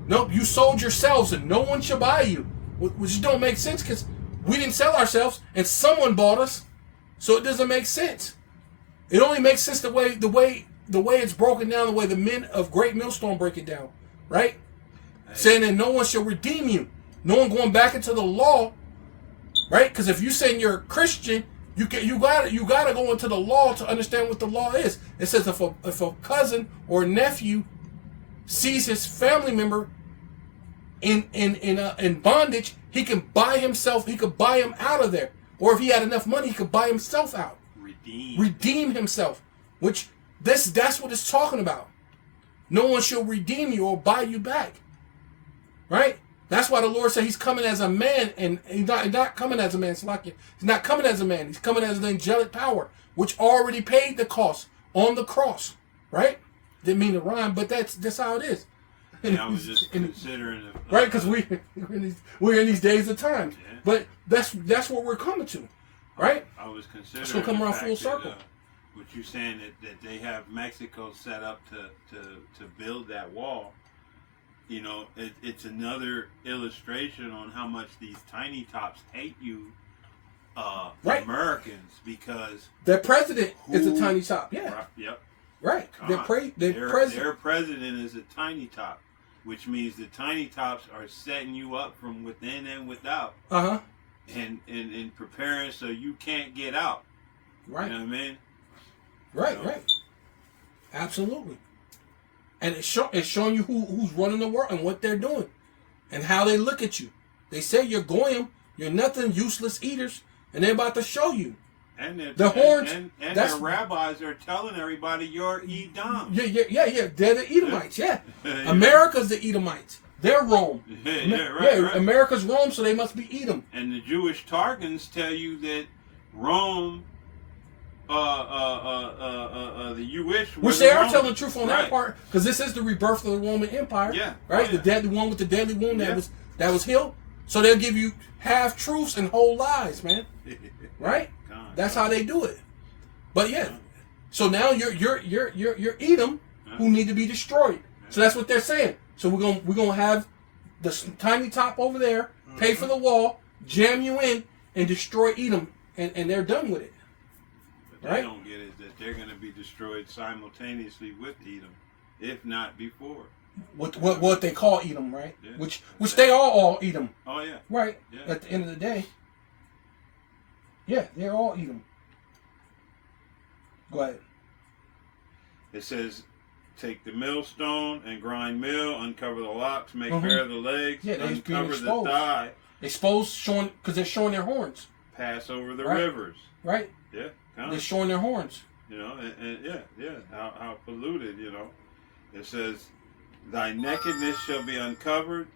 Nope, you sold yourselves and no one should buy you. Which don't make sense because we didn't sell ourselves and someone bought us. So it doesn't make sense. It only makes sense the way it's broken down, the way the men of Great Millstone break it down. Right? Saying that no one shall redeem you. No one going back into the law. Right? Because if you're saying you're a Christian, you gotta go into the law to understand what the law is. It says if a cousin or nephew sees his family member in bondage, he can buy himself. He could buy him out of there. Or if he had enough money, he could buy himself out. Redeem himself. Which that's what it's talking about. No one shall redeem you or buy you back. Right? That's why the Lord said he's coming as a man, and he's not coming as a man. He's not coming as a man. He's coming as an angelic power, which already paid the cost on the cross. Right? Didn't mean to rhyme, but that's how it is. And I was just considering right, because we're in these days of time. Yeah. But that's what we're coming to. Right? I was considering it's gonna come around full circle. What you're saying that they have Mexico set up to build that wall. You know, it's another illustration on how much these tiny tops hate you, right. Americans, because their president is a tiny top. Yeah. Yep. Right. Their president is a tiny top, which means the tiny tops are setting you up from within and without. And preparing so you can't get out. Right. You know what I mean? Right. You know? Right. Absolutely. And it's showing you who's running the world and what they're doing and how they look at you. They say you're goyim, you're nothing, useless eaters, and they're about to show you. And the horns. And their rabbis are telling everybody you're Edom. Yeah. They're the Edomites, yeah. America's the Edomites. They're Rome. Right. America's Rome, so they must be Edom. And the Jewish Targums tell you that Rome, the Jewish, which they are telling the truth on that part, because this is the rebirth of the Roman Empire. Yeah. Right? Oh, yeah. The deadly one with the deadly wound that was healed. So they'll give you half truths and whole lies, man. Right? That's how they do it. But yeah. So now you're Edom who need to be destroyed. So that's what they're saying. So we're gonna have the tiny top over there, pay for the wall, jam you in, and destroy Edom, and they're done with it. What they don't get is that they're going to be destroyed simultaneously with Edom, if not before. What they call Edom, right? Yeah. Which they are all Edom. Oh yeah. Right. Yeah. At the end of the day. Yeah, they're all Edom. Go ahead. It says, take the millstone and grind meal, uncover the locks, make bare the legs, Yeah, they're being uncover the exposed. thigh, Exposed, showing, because they're showing their horns. pass over the Right. rivers. Right? Yeah, They're showing their horns. you know, and how polluted, you know. It says, thy nakedness shall be uncovered,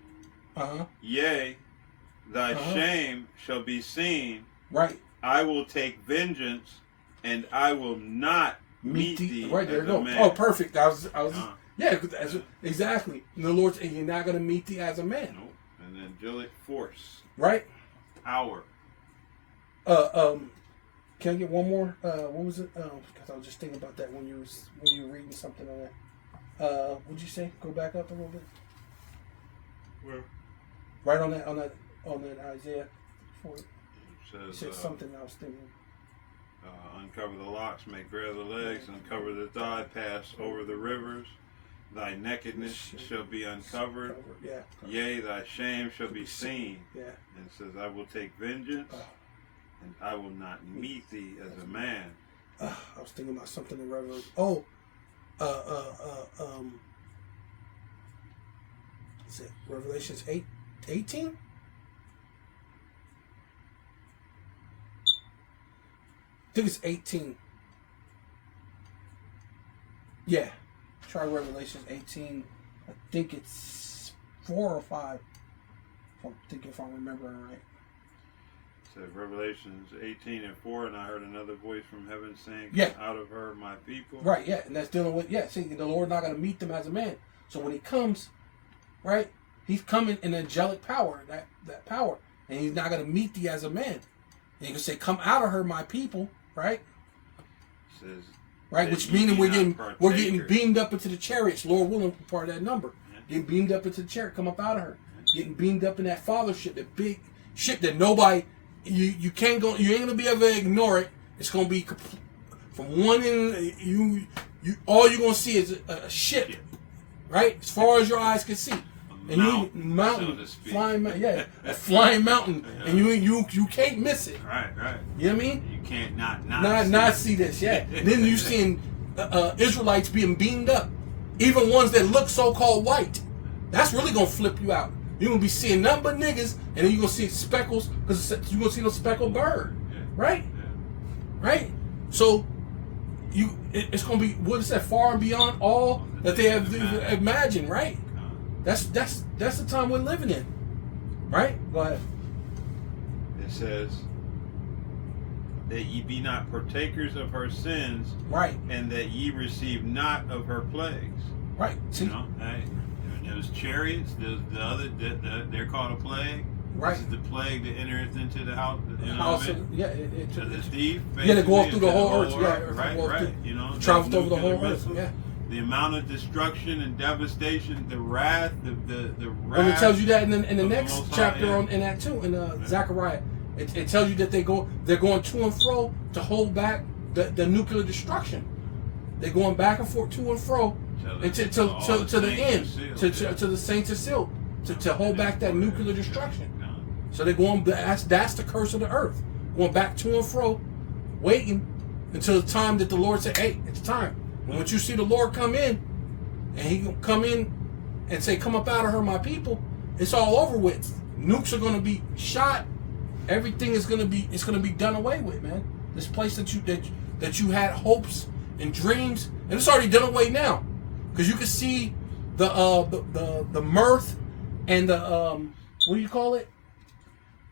yea, thy shame shall be seen. Right. I will take vengeance, and I will not meet thee right there as you go. a man. Oh, perfect. I was yeah, exactly. The Lord said, "You're not gonna meet thee as a man." Nope. And angelic force, Right. power. Can I get one more? What was it? Because I was just thinking about that when you were reading something on that. What'd you say? Go back up a little bit. Where? Right on that Isaiah. Before It you says, said something I was thinking. uncover the locks, make bare the legs, uncover the thigh, pass over the rivers. Thy nakedness shall be uncovered. Yeah. Yea, thy shame shall be seen. Yeah. And it says, I will take vengeance, and I will not meet thee as a man. I was thinking about something in Revelation. Is it Revelations 18? I think it's 18. Yeah. Try Revelations 18. I think it's 4 or 5. If I'm remembering right. It says Revelations 18:4, and I heard another voice from heaven saying, Yeah. Come out of her, my people. Right, yeah, and that's dealing with, see, the Lord not going to meet them as a man. So when he comes, right, he's coming in angelic power, that power, and he's not going to meet thee as a man. And he can say, come out of her, my people, right? It says, right, which meaning we're getting beamed up into the chariots, Lord willing, part of that number. Getting beamed up into the chariot, come up out of her. Getting beamed up in that fathership, that big ship that nobody, you can't go, you ain't gonna be able to ignore it. It's gonna be from one end. You all you're gonna see is a ship, right? As far as your eyes can see, and you mountain, flying mountain, a flying mountain, and you can't miss it. Right. You know what I mean? You can't not see this. Yeah. And then you seeing Israelites being beamed up, even ones that look so-called white. That's really gonna flip you out. You're going to be seeing nothing but niggas, and then you're going to see speckles, because you're going to see those speckled bird. Right? Right? So, it's going to be, what is that, far and beyond all that they have imagined, right? That's the time we're living in. Right? Go ahead. It says, that ye be not partakers of her sins, right? And that ye receive not of her plagues. Right. See? You know, those chariots, the other, they're called a plague. Right. This is the plague that entereth into the house. You know house what I mean? To the thief. Yeah, they go off through the whole earth. Right. You know, traveled over the whole earth. Yeah. The amount of destruction and devastation, the wrath, the wrath. And it tells you that in the next chapter in that too, in Zechariah. It tells you that they're going to and fro to hold back the nuclear destruction. They're going back and forth to and fro to the end, to the saints are sealed, to hold back that nuclear destruction. So they're going. That's the curse of the earth. Going back to and fro, waiting until the time that the Lord said, "Hey, it's time." And once you see the Lord come in, and He gonna come in and say, "Come up out of her, my people," it's all over with. Nukes are going to be shot. Everything is going to be. It's going to be done away with, man. This place that you had hopes and dreams, and it's already done away now, because you can see the mirth and the what do you call it?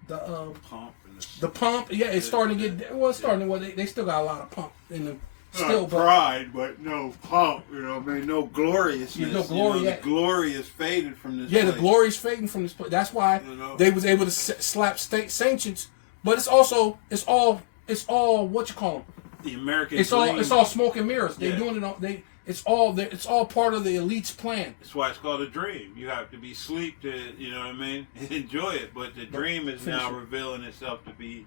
The pump. Yeah, it's starting to get. Well, it's starting. Well, they still got a lot of pump in them. Still pride, but no pump. You know, I mean, no gloriousness. Yeah, no glory. You know, the glory is faded from this. Yeah, place. the glory is fading from this place. That's why they was able to slap state sanctions. But it's all what you call them. The American. It's all smoke and mirrors. They're doing it. It's all part of the elite's plan. That's why it's called a dream. You have to be asleep to, you know what I mean, enjoy it. But the dream is now revealing itself to be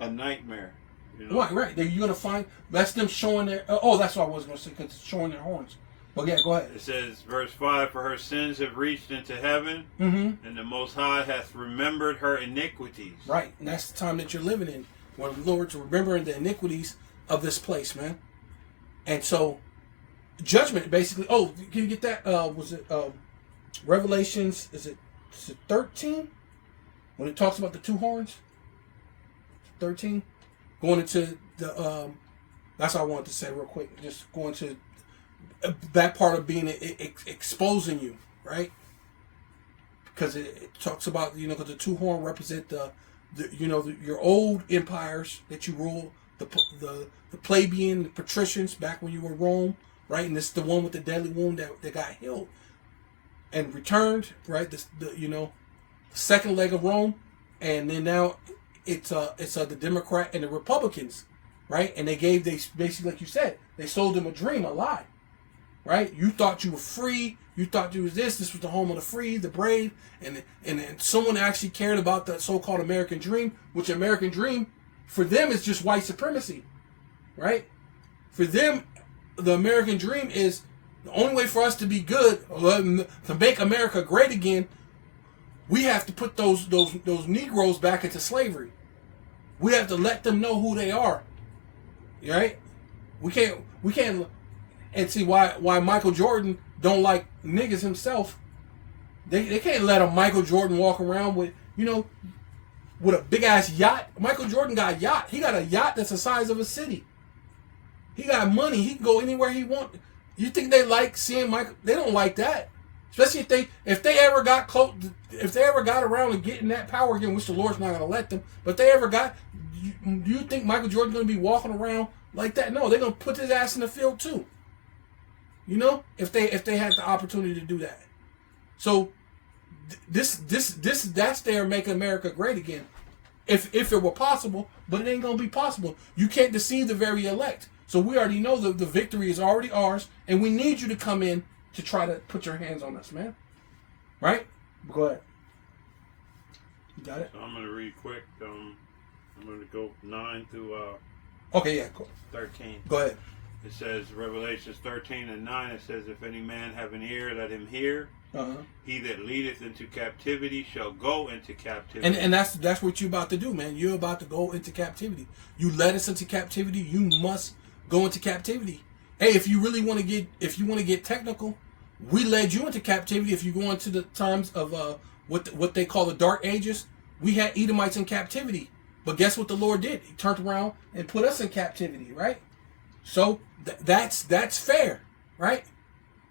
a nightmare. You know? Right. You're gonna find that's them showing their. That's what I was gonna say, because it's showing their horns. But yeah, go ahead. It says, verse 5: For her sins have reached into heaven, and the Most High hath remembered her iniquities. Right, and that's the time that you're living in, where the Lord's remembering the iniquities of this place, man. And so, judgment, basically. Oh, can you get that? Was it Revelations? Is it 13? When it talks about the two horns? 13? Going into the, that's what I wanted to say real quick. Just going to that part of being exposing you, right? Because it talks about, because the two horn represent your old empires that you rule, the plebeian, the patricians back when you were Rome, right? And this is the one with the deadly wound that got healed and returned, right? The second leg of Rome, and then now it's the Democrat and the Republicans, right? And they basically, like you said, they sold them a dream, a lie, right? You thought you were free. You thought you was this was the home of the free, the brave, and someone actually cared about the so-called American dream, which American dream, for them, is just white supremacy, right? For them, the American dream is the only way for us to be good, to make America great again. We have to put those Negroes back into slavery. We have to let them know who they are, right? We can't, and see why Michael Jordan don't like niggas himself. They can't let a Michael Jordan walk around with with a big ass yacht. Michael Jordan got a yacht. He got a yacht that's the size of a city. He got money. He can go anywhere he want. You think they like seeing Michael? They don't like that. Especially if they ever got close, if they ever got around to getting that power again, which the Lord's not going to let them. But if they ever got, do you think Michael Jordan's going to be walking around like that? No, they're going to put his ass in the field too. If they had the opportunity to do that. So that's their making America great again. If it were possible, but it ain't gonna be possible. You can't deceive the very elect. So we already know the victory is already ours, and we need you to come in to try to put your hands on us, man. Right? Go ahead. You got it? So I'm gonna read quick. I'm gonna go 9 through Okay, yeah, cool. 13. Go ahead. It says, Revelations 13 and 9, it says, if any man have an ear, let him hear. He that leadeth into captivity shall go into captivity. And that's what you're about to do, man. You're about to go into captivity. You led us into captivity. You must go into captivity. Hey, if you really want to get technical, we led you into captivity. If you go into the times of what they call the Dark Ages, we had Edomites in captivity. But guess what the Lord did? He turned around and put us in captivity, right? So that's fair, right?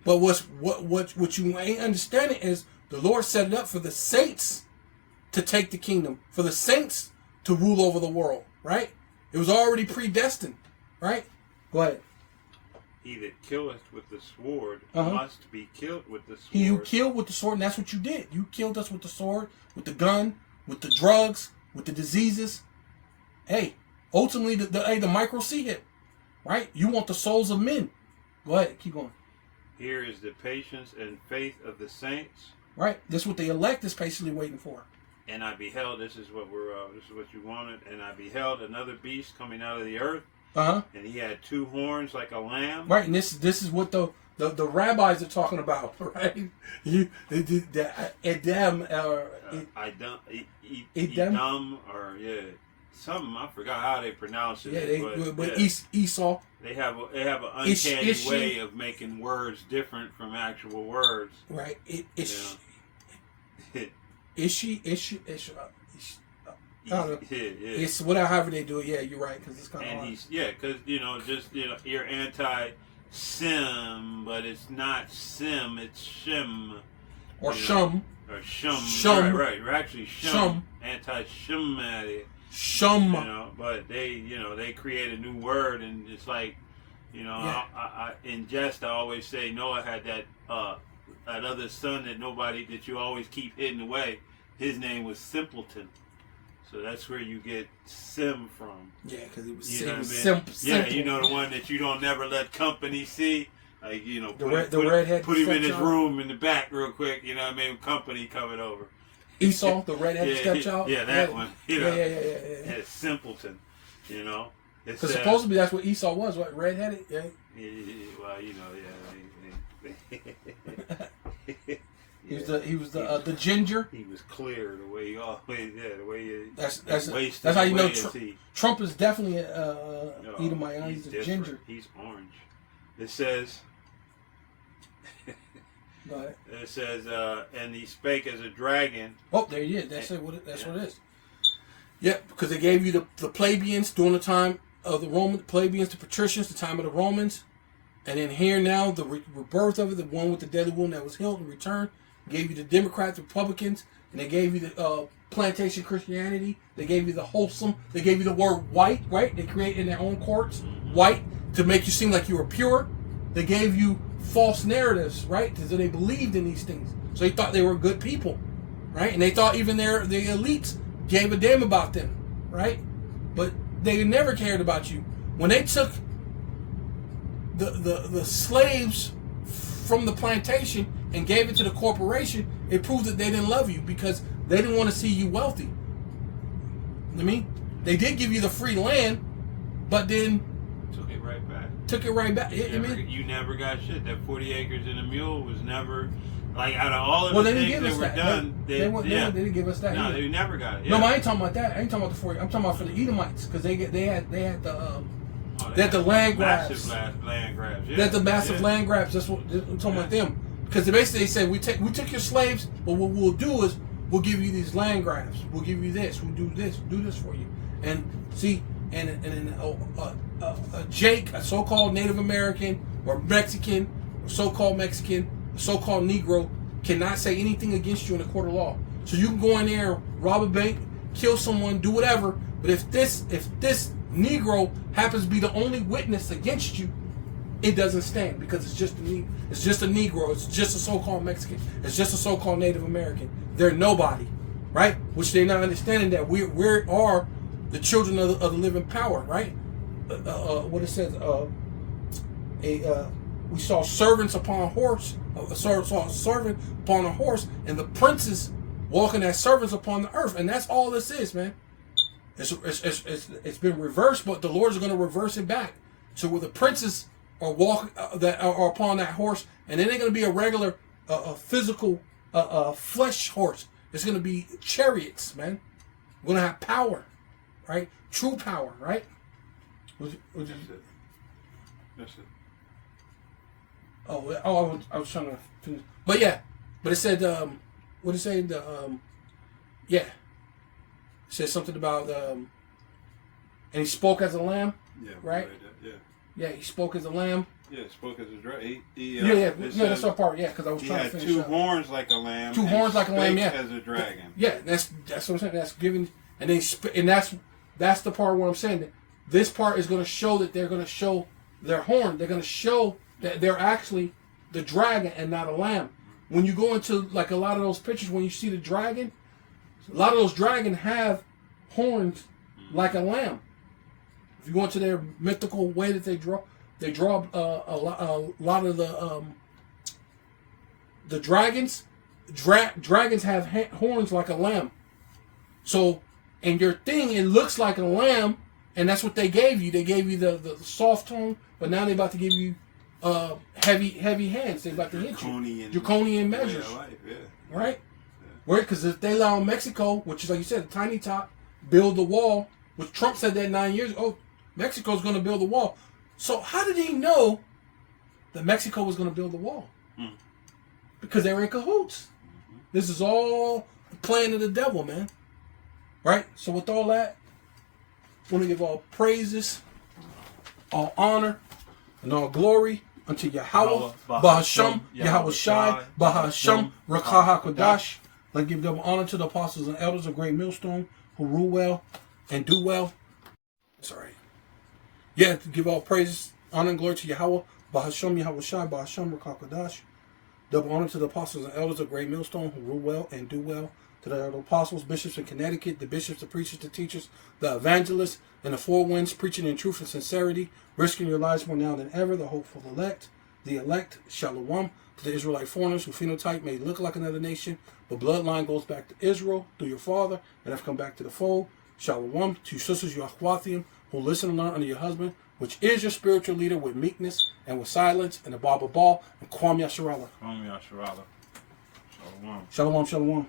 But what you ain't understanding is the Lord set it up for the saints to take the kingdom, for the saints to rule over the world, right? It was already predestined, right? Go ahead. He that killeth with the sword must be killed with the sword. He who killed with the sword, and that's what you did. You killed us with the sword, with the gun, with the drugs, with the diseases. Hey, ultimately, the micro C hit, right? You want the souls of men. Go ahead, keep going. Here is the patience and faith of the saints. Right. This is what the elect is patiently waiting for. And I beheld, this is what you wanted. And I beheld another beast coming out of the earth. And he had 2 horns like a lamb. Right. And this is what the rabbis are talking about, right? Edom something, I forgot how they pronounce it. Yeah, Esau. They have an uncanny way of making words different from actual words. Right. It's whatever, however they do it. Yeah, you're right, because it's kind of hard. Because you're anti-sim, but it's not sim, it's shim. Or shum. Or shum. Shum. Right. We're actually shum. Anti-shumatic. Shum. But they create a new word, and it's like, I in jest I always say Noah had that other son that you always keep hidden away. His name was Simpleton. So that's where you get sim from. Yeah, because it was simple. Yeah, the one that you don't never let company see. Like, the redhead. Put him in his room in the back real quick. Company coming over. Esau, the redheaded stepchild. Yeah, that one. Yeah. Simpleton. Because supposedly that's what Esau was. What, redheaded? Yeah. He was the ginger. He was clear the way he always. Yeah, the way he. That's how you know Trump is definitely Edomite. He's a ginger. He's orange. It says, Go ahead. It says, and he spake as a dragon. Oh, there you is. That's it. That's what it is. Yep, because they gave you the plebeians during the time of the Roman plebeians, the patricians, the time of the Romans. And then here now, the rebirth of it, the one with the deadly wound that was healed and returned, gave you the Democrats, Republicans, and they gave you the plantation Christianity. They gave you the wholesome. They gave you the word white, right? They created in their own courts, white, to make you seem like you were pure. They gave you false narratives, right? Because they believed in these things. So they thought they were good people, right? And they thought even the elites gave a damn about them, right? But they never cared about you. When they took the slaves from the plantation and gave it to the corporation, it proved that they didn't love you because they didn't want to see you wealthy. You know what I mean? They did give you the free land, but then Took it right back. You never got shit. That 40 acres and a mule was never, like, out of all of well, the they things didn't give that us were that. done, They didn't give us that. No, either. they never got it. No, Yeah. but I ain't talking about that. I ain't talking about the 40. I'm talking about for the Edomites because they had the they had the land grabs. Massive land grabs. Yeah. They had the massive land grabs. That's what I'm talking about them. Because basically they said we took your slaves, but what we'll do is we'll give you these land grabs. We'll give you this. We'll do this for you. And see, and Jake, a so-called Native American or Mexican, or so-called Mexican, so-called Negro, cannot say anything against you in a court of law. So you can go in there, rob a bank, kill someone, do whatever. But if this Negro happens to be the only witness against you, it doesn't stand because it's just a Negro. It's just a so-called Mexican. It's just a so-called Native American. They're nobody, right? Which they're not understanding that we are the children of the living power, right? What it says, we saw servants upon a horse. Saw a servant upon a horse, and the princes walking as servants upon the earth, and that's all this is, man. It's been reversed, but the Lord's going to reverse it back. So where the princes are walking that are upon that horse, and it ain't going to be a regular, physical, flesh horse. It's going to be chariots, man. We're going to have power, right? True power, right? That's it. That's it. I was trying to finish. But yeah, but it said, what did it say? Yeah. It said something about, and he spoke as a lamb, Yeah. right? Yeah. Yeah, he spoke as a lamb. Yeah, spoke as a dragon. Yeah, that's our part, yeah, because I was He trying to had finish two up. horns like a lamb. Two and horns like a lamb, spake yeah. as a dragon. Yeah, that's what I'm saying. That's giving, and then and that's the part where I'm saying that this part is going to show that they're going to show their horn. They're going to show that they're actually the dragon and not a lamb. When you go into like a lot of those pictures, when you see the dragon, a lot of those dragons have horns like a lamb. If you go into their mythical way that they draw a lot of the dragons. Dragons have horns like a lamb. So, in your thing, it looks like a lamb, and that's what they gave you. They gave you the soft tone, but now they're about to give you heavy hands. They're about to hit you. Draconian measures. Yeah. Right? Right? Because if they allow Mexico, which is like you said, a tiny top, build the wall, which Trump said that 9 years ago, Mexico's going to build the wall. So how did he know that Mexico was going to build the wall? Because they were in cahoots. This is all the plan of the devil, man. Right? So with all that, I want to give all praises, all honor, and all glory unto Yahawah, BaHaSham, Yahawashi, BaHaSham, Rawchaa, QaDash. Let's give double honor to the apostles and elders of Great Millstone who rule well and do well. Sorry. Yeah, to give all praises, honor, and glory to Yahawaah, BaHaSham, Yahawashi, BaHaSham, Rawchaa, QaDash. Double honor to the apostles and elders of Great Millstone who rule well and do well. To the apostles, bishops in Connecticut, the bishops, the preachers, the teachers, the evangelists, and the four winds, preaching in truth and sincerity, risking your lives more now than ever, the hopeful elect, shalom, to the Israelite foreigners who phenotype may look like another nation, but bloodline goes back to Israel through your father, and have come back to the fold, shalom, to your sisters, your Ahwathium, who listen and learn under your husband, which is your spiritual leader with meekness and with silence, and the Baba Ball, and Kwam Yasharallah. Kwam Yasharallah. Shalom. Shalom, shalom.